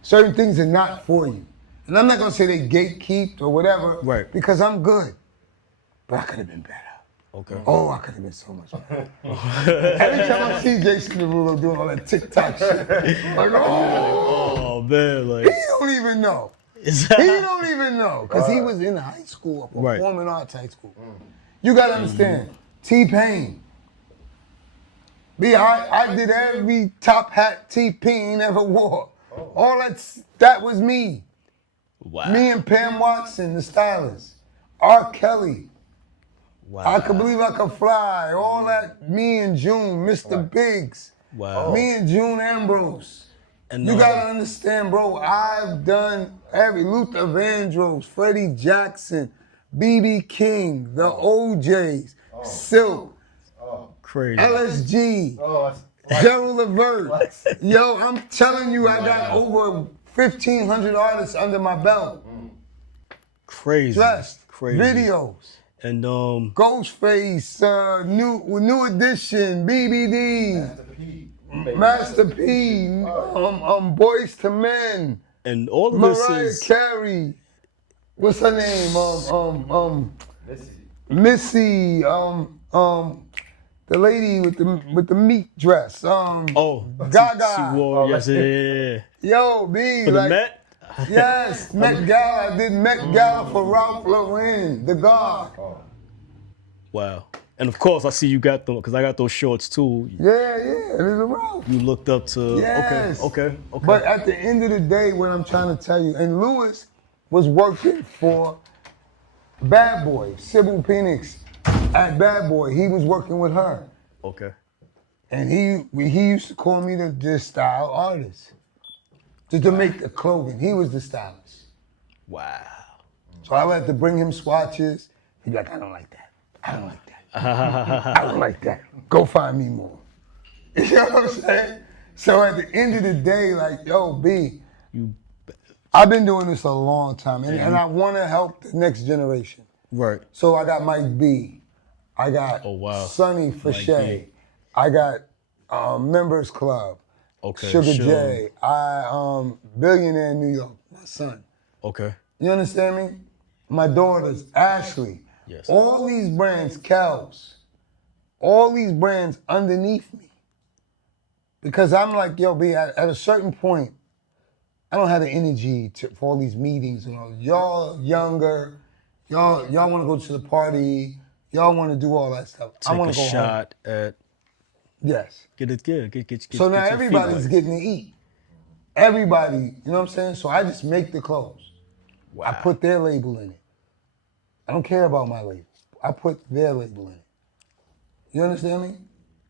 certain things are not for you. And I'm not gonna say they gatekeeped or whatever, because I'm good. But I could have been better. Okay. Oh, I could have been so much better. Every time I see Jason Derulo doing all that TikTok shit, like, oh, Oh man, he like don't even know. is He that don't even know, because he was in high school, a Right. performing arts high school. You gotta understand, T-Pain. I did every top hat T-Pain ever wore. All that was me. wow. Me and Pam Watson, the stylist. R. Kelly. Wow. I Could Believe I Could Fly. All that, me and June, Mr. Biggs. Wow. Me and June Ambrose. And You gotta understand, bro, I've done Luther Vandross, Freddie Jackson, B.B. King, the OJs, Silk, crazy. LSG, Oh, Gerald Levert. Yo, I'm telling you, I got over 1,500 artists under my belt. Crazy. Dressed, Crazy. videos. And Ghostface, New Edition, BBD, Master P, Boys to Men, and all of Mariah this is Carey, what's her name? Missy, the lady with the meat dress, Gaga. She wore, yes, yeah. Yo, B, For the like, Met? yes, Met Gala. I did Met Gala for Ralph Lauren, the God. Wow. And of course, I see you got them, because I got those shorts too. Yeah, it is a Ralph. You looked up to, Yes. okay. But at the end of the day, what I'm trying to tell you, and Lewis was working for Bad Boy, Sybil Phoenix at Bad Boy. He was working with her. Okay. And he used to call me the just style artist. To make the clothing. He was the stylist. Wow. So I would have to bring him swatches. He'd be like, I don't like that. I don't like that. I don't like that. Go find me more. You know what I'm saying? So at the end of the day, like, yo, B, I've been doing this a long time, and I want to help the next generation. Right. So I got Mike B. I got Sonny Fachet. I got Members Club. Okay. Sugar J. Billionaire in New York, my son. Okay. You understand me? My daughters, Ashley. Yes. All these brands, Kels. All these brands underneath me. Because I'm like, yo, B, at a certain point, I don't have the energy for all these meetings and all. Y'all younger. Y'all want to go to the party. Y'all want to do all that stuff. I Take want a to go shot home. at, Yes. get it good. Get So now your feet everybody's wet. getting to eat. Everybody, you know what I'm saying? So I just make the clothes. Wow. I put their label in it. I don't care about my label. I put their label in it. You understand me?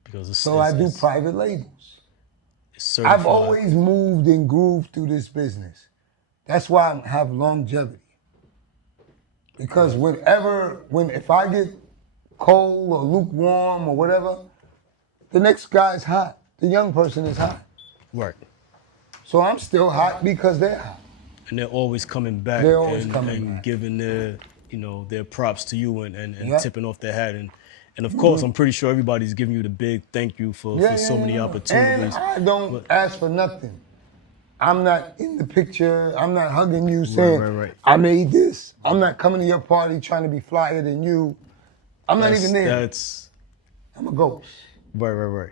Because So I do private labels. it's certified. I've always moved and grooved through this business. That's why I have longevity. Because if I get cold or lukewarm or whatever, the next guy's hot. The young person is hot. Right. So I'm still hot because they're hot. And they're always coming back They're always and coming back. giving their props to you and Yep. tipping off their hat. And of course, I'm pretty sure everybody's giving you the big thank you for so many opportunities. And I don't ask for nothing. I'm not in the picture. I'm not hugging you saying, right. I made this. I'm not coming to your party trying to be flyer than you. I'm not even there. I'm a ghost. Right.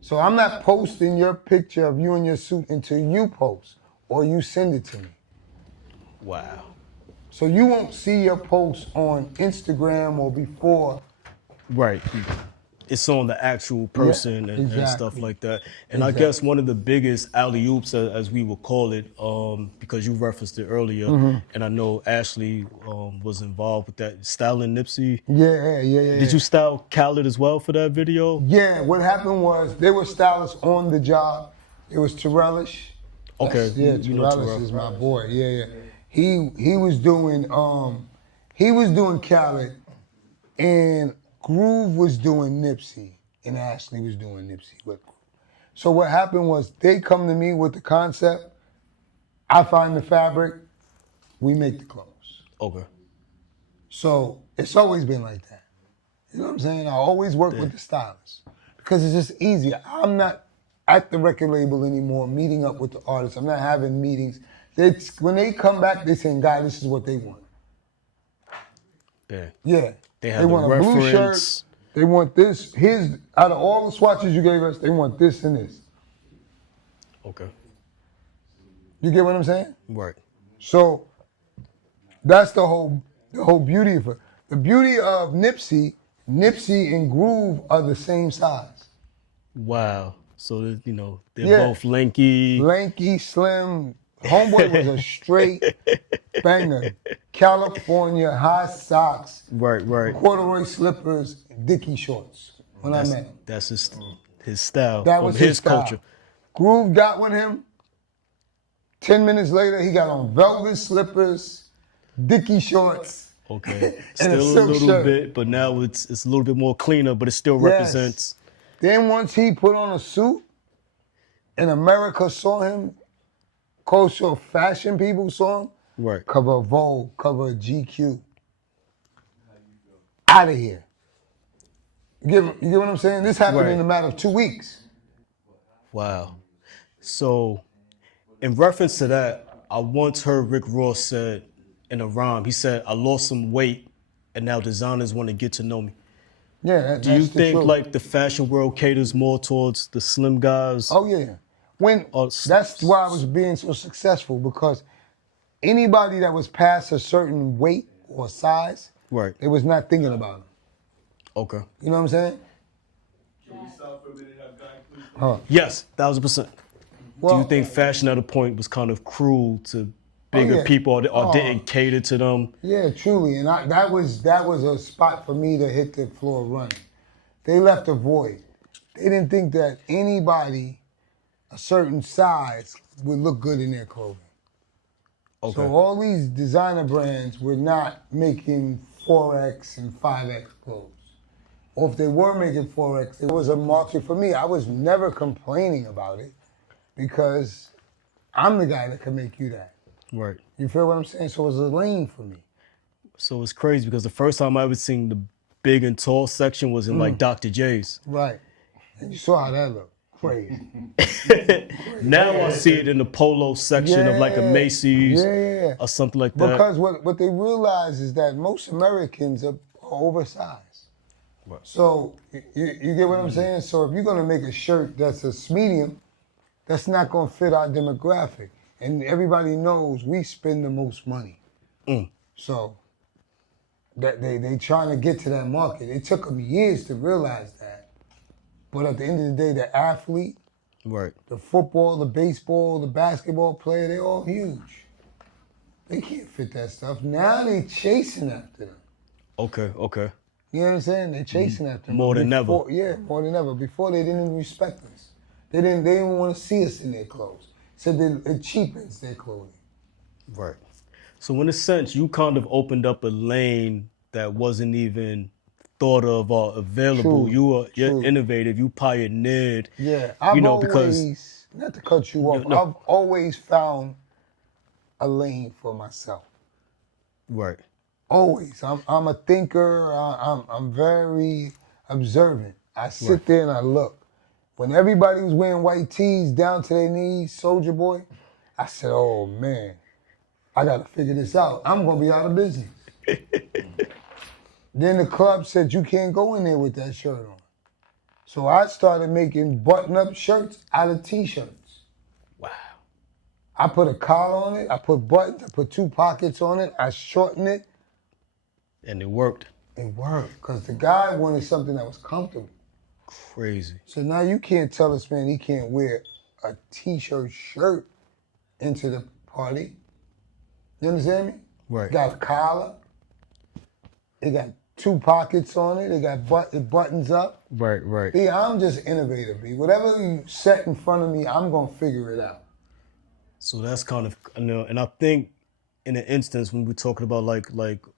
So I'm not posting your picture of you in your suit until you post or you send it to me. Wow. So you won't see your post on Instagram or before. Right. It's on the actual person and stuff like that. And I guess one of the biggest alley-oops, as we would call it, because you referenced it earlier, and I know Ashley was involved with that, styling Nipsey. Yeah. Did you style Khaled as well for that video? Yeah, what happened was they were stylists on the job. It was Terrellish. Okay. Yeah, Terrellish is my boy. Yeah. He was doing Khaled, and Groove was doing Nipsey, and Ashley was doing Nipsey with Groove. So what happened was they come to me with the concept, I find the fabric, we make the clothes. Okay. So it's always been like that. You know what I'm saying? I always work with the stylist because it's just easier. I'm not at the record label anymore meeting up with the artists. I'm not having meetings. When they come back, they saying, "Guy, this is what they want." Yeah. Yeah. They They had the want a blue shirt. reference. They want this. Here's out of all the swatches you gave us, they want this and this. Okay. You get what I'm saying? Right. So that's the whole beauty of it. The beauty of Nipsey and Groove are the same size. Wow. So that, you know, they're Yeah. both lanky. Lanky, slim. Homeboy was a straight banger. California, high socks, Right. corduroy slippers, Dickie shorts when I met him. That's his style. That from was his style. culture. Groove got with him. 10 minutes later, he got on velvet slippers, Dickie shorts. Okay. And a Still a silk little shirt. bit, but now it's a little bit more cleaner, but it still Yes. represents. Then once he put on a suit, and America saw him, cultural fashion people saw him, Right. cover of Vogue, cover of GQ. Out of here. You get what I'm saying? This happened Right. in a matter of 2 weeks. Wow. So, in reference to that, I once heard Rick Ross said in a rhyme, he said, I lost some weight and now designers want to get to know me. Yeah, Do you that's the think truth. like the fashion world caters more towards the slim guys? Oh yeah. Or That's why I was being so successful, because anybody that was past a certain weight or size, Right. they was not thinking about them. Okay. You know what I'm saying? Can we stop for a minute and have Guy please? Huh. Yes, 1000%. Well, Do you think fashion at a point was kind of cruel to bigger yeah. people or Oh. didn't cater to them? Yeah, truly, and that was a spot for me to hit the floor running. They left a void. They didn't think that anybody a certain size would look good in their clothing. Okay. So all these designer brands were not making 4X and 5X clothes. Or if they were making 4X, it was a market for me. I was never complaining about it because I'm the guy that can make you that. Right. You feel what I'm saying? So it was a lane for me. So it's crazy because the first time I ever seen the big and tall section was in like Dr. J's. Right. And you saw how that looked. Crazy. Now I see it in the polo section of like a Yeah. Macy's Yeah. or something like that. Because what they realize is that most Americans are oversized. Right. So you get what I'm saying? So if you're gonna make a shirt that's a medium, that's not gonna fit our demographic. And everybody knows we spend the most money. So that they trying to get to that market. It took them years to realize that. But at the end of the day, the athlete, Right. the football, the baseball, the basketball player, they all huge. They can't fit that stuff. Now they chasing after them. Okay. You know what I'm saying? They chasing after them. More than ever. Yeah, more than ever. Before they didn't even respect us. They didn't want to see us in their clothes. So it cheapens their clothing. Right. So in a sense, you kind of opened up a lane that wasn't even thought of or available. True, You're true. innovative. You pioneered. Yeah, I've You know, always, because not to cut you off, no. I've always found a lane for myself. Right. Always. I'm a thinker. I'm very observant. I sit there and I look. When everybody was wearing white tees down to their knees, Soldier Boy, I said, oh man, I gotta figure this out. I'm gonna be out of business. Then the club said you can't go in there with that shirt on. So I started making button-up shirts out of t-shirts. Wow. I put a collar on it, I put buttons, I put 2 pockets on it, I shortened it. And it worked. It worked, because the guy wanted something that was comfortable. Crazy. So now you can't tell this man he can't wear a t-shirt shirt into the party. You understand me? Right. Got a collar. It got 2 pockets on it. It got it buttons up. Right. B, I'm just innovative, B. Whatever you set in front of me, I'm gonna figure it out. So that's kind of, you know, and I think in an instance when we're talking about like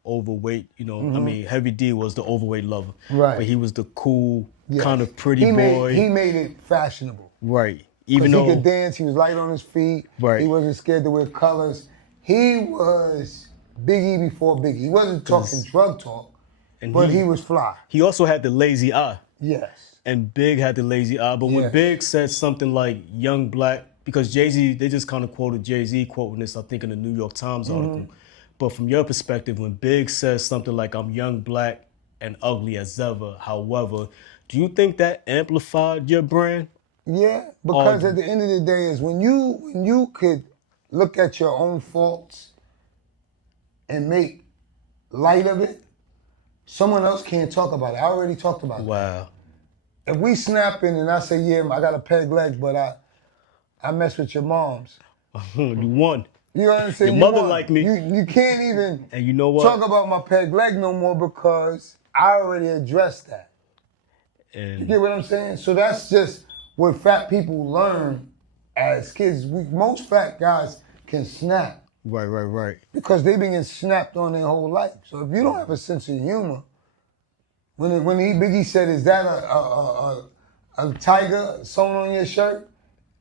overweight, you know, I mean, Heavy D was the overweight lover. Right. But he was the cool, Yes. kind of pretty he boy. He made it fashionable. Right. Because Even he though could dance, he was light on his feet. Right. He wasn't scared to wear colors. He was Biggie before Biggie. He wasn't talking drug talk, and but he was fly. he also had the lazy eye. Yes. And Big had the lazy eye. But when Yes. Big said something like young black, because Jay-Z, they just kind of quoted Jay-Z quoting this, I think, in the New York Times article. But from your perspective, when Big says something like, I'm young black and ugly as ever. However, do you think that amplified your brand? Yeah, because at the end of the day is when you could look at your own faults and make light of it, someone else can't talk about it. I already talked about that. Wow. If we snapping and I say, yeah, I got a peg leg, but I mess with your moms. You won. You know what I'm saying? Your mother won. like me. You can't even And you know what? talk about my peg leg no more because I already addressed that. You And get what I'm saying? So that's just what fat people learn as kids. Most fat guys can snap right. because they've been getting snapped on their whole life. So if you don't have a sense of humor, when Biggie said, "Is that a tiger sewn on your shirt?"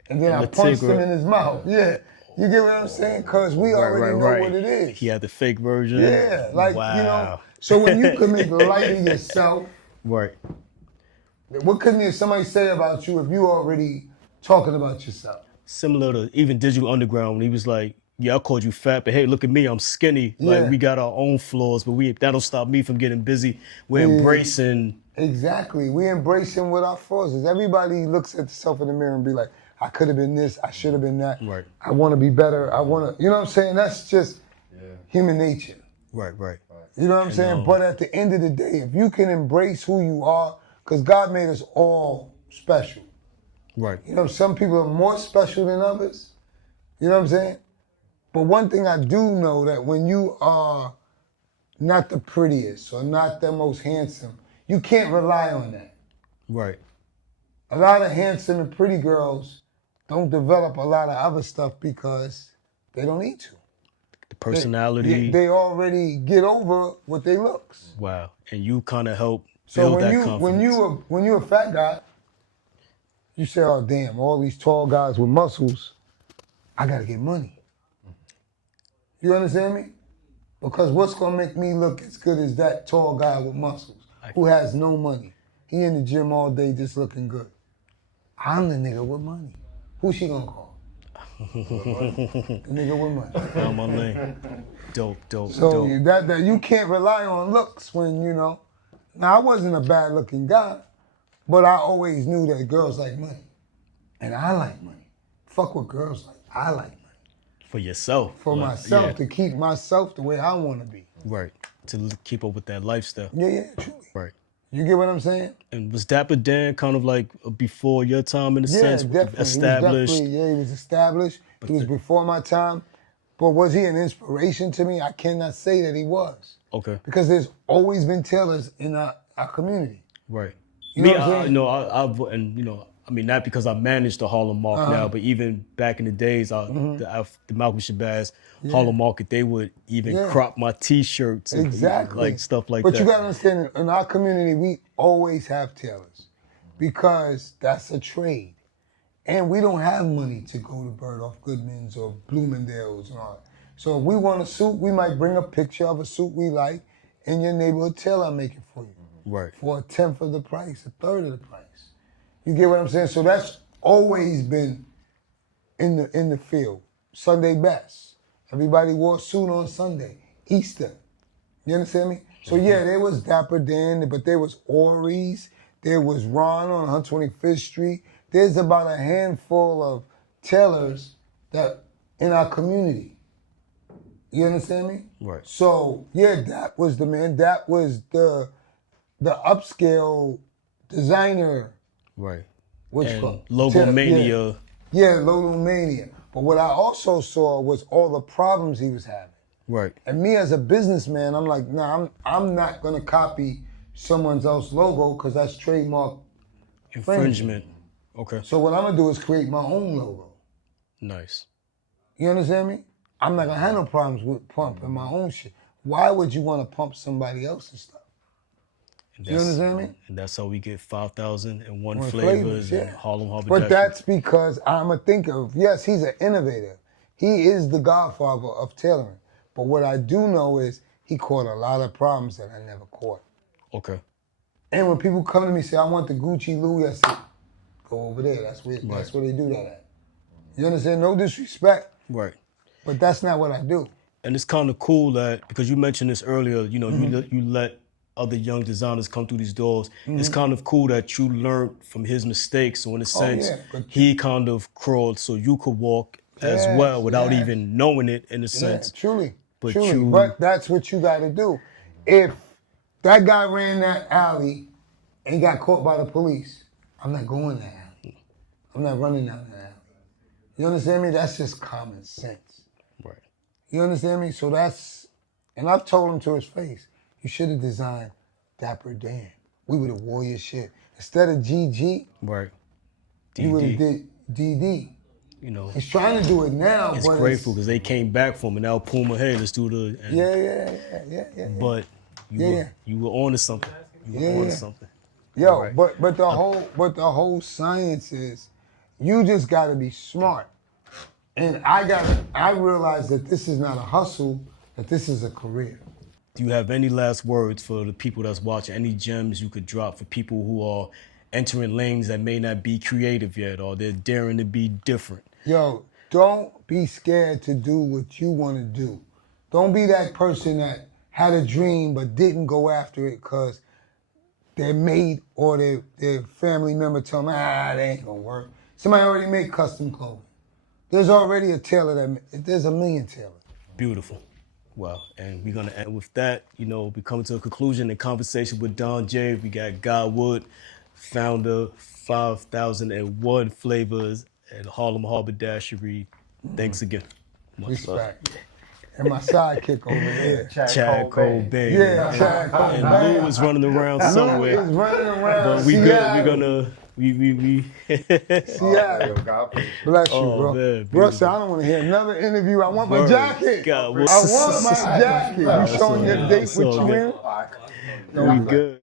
and then I the punched tiger. him in his mouth. Yeah, you get what I'm saying? Because we already know what it is. He had the fake version. Yeah, like wow. you know. So when you can make light of yourself. Right. What couldn't somebody say about you if you already talking about yourself? Similar to even Digital Underground when he was like, yeah, I called you fat, but hey, look at me, I'm skinny. Yeah. Like we got our own flaws, but that don't stop me from getting busy. We're embracing. Exactly. We embracing what our flaws is. Everybody looks at themselves in the mirror and be like, I could have been this, I should have been that. Right. I want to be better. I want to, you know what I'm saying? That's just human nature. Right. You know what I'm saying? But at the end of the day, if you can embrace who you are, because God made us all special. Right. You know, some people are more special than others. You know what I'm saying? But one thing I do know that when you are not the prettiest or not the most handsome, you can't rely on that. Right. A lot of handsome and pretty girls don't develop a lot of other stuff because they don't need to. The personality. They already get over what they looks. Wow. And you kind of help So build when that you confidence. when you're a fat guy, you say, "Oh damn, all these tall guys with muscles, I gotta get money." You understand me? Because what's gonna make me look as good as that tall guy with muscles who has no money? He in the gym all day just looking good. I'm the nigga with money. Who she gonna call? The nigga with money. Found my lane. Dope. So that you can't rely on looks when you know. Now I wasn't a bad looking guy, but I always knew that girls like money, and I like money. Fuck what girls like. I like money For yourself. for Like, myself yeah. to keep myself the way I want to be. Right. To keep up with that lifestyle. Yeah, truly. Right. You get what I'm saying? And was Dapper Dan kind of like before your time in a sense? Definitely. Established? He was established. He was before my time. But was he an inspiration to me? I cannot say that he was. Okay. Because there's always been tailors in our community. Right. You know Me, what I'm saying? I mean, not because I managed the Harlem Market now, but even back in the days, the Malcolm Shabazz Harlem Market, they would even crop my T-shirts and Exactly. like stuff like but that. you gotta understand, in our community, we always have tailors because that's a trade. And we don't have money to go to Bergdorf Goodman's or Bloomingdale's and all that. So if we want a suit, we might bring a picture of a suit we like, and your neighborhood tailor make it for you. Right. For a tenth of the price, a third of the price. You get what I'm saying? So that's always been in the field. Sunday best. Everybody wore a suit on Sunday. Easter. You understand me? So yeah, there was Dapper Dan, but there was Ori's. There was Ron on 125th Street. There's about a handful of tailors that in our community. You understand me? Right. So yeah, that was the man. That was the upscale designer. Right. What's And called? Logomania. Yeah, Logomania. But what I also saw was all the problems he was having. Right. And me as a businessman, I'm like, nah, I'm not gonna copy someone else's logo because that's trademark Infringement. Okay. So what I'm gonna do is create my own logo. Nice. You understand me? I'm not gonna have no problems with pumping my own shit. Why would you want to pump somebody else's stuff? You understand me? And that's how we get 5,001 One flavors yeah. and Harlem Haberdashery. But that's because I'm a thinker. Yes, he's an innovator. He is the godfather of tailoring. But what I do know is he caught a lot of problems that I never caught. Okay. And when people come to me and say, I want the Gucci Louis, I say, go over there. That's where they do that at. You understand? No disrespect. Right. But that's not what I do. And it's kind of cool that, because you mentioned this earlier, you know, you let other young designers come through these doors. It's kind of cool that you learned from his mistakes. So in a sense, yeah, but he kind of crawled so you could walk as Yes, well without yes. even knowing it in a Yeah, sense. truly. But truly. you- But that's what you got to do. If that guy ran that alley and got caught by the police, I'm not going that alley. I'm not running down that alley. You understand me? That's just common sense. Right. You understand me? So that's, and I've told him to his face, you should have designed Dapper Dan. We would have wore your shit. Instead of GG, Right. you would have DD. did DD. You know, He's trying to do it now, it's but grateful because they came back from it. Now Puma, hey, let's do the. And, yeah. But you Yeah, were yeah. you were on to something. You were Yeah, on to yeah. something. Yo, Right. but the whole science is, you just got to be smart. And I realize that this is not a hustle, that this is a career. Do you have any last words for the people that's watching? Any gems you could drop for people who are entering lanes that may not be creative yet, or they're daring to be different? Yo, don't be scared to do what you want to do. Don't be that person that had a dream but didn't go after it because their mate or their family member tell them, they ain't gonna work. Somebody already made custom clothing. There's already a tailor there's a million tailors. Beautiful. Well, and we're gonna end with that. You know, we come to a conclusion in conversation with Donjai. We got Guy Wood, founder, 5001 Flavors at Harlem Haberdashery. Thanks again. Much love. Respect. And my sidekick over there. Chad Cole Bay. Yeah, Chad Cole And Bay. Lou is running around Lou somewhere. is running around But we good. Seattle. We're gonna we Seattle. God bless. Bless you, Oh, bro. man, Bro, so I don't want to hear another interview. I want my Word. jacket. God, I want my jacket. You showing your date That's with all you good. in? we good.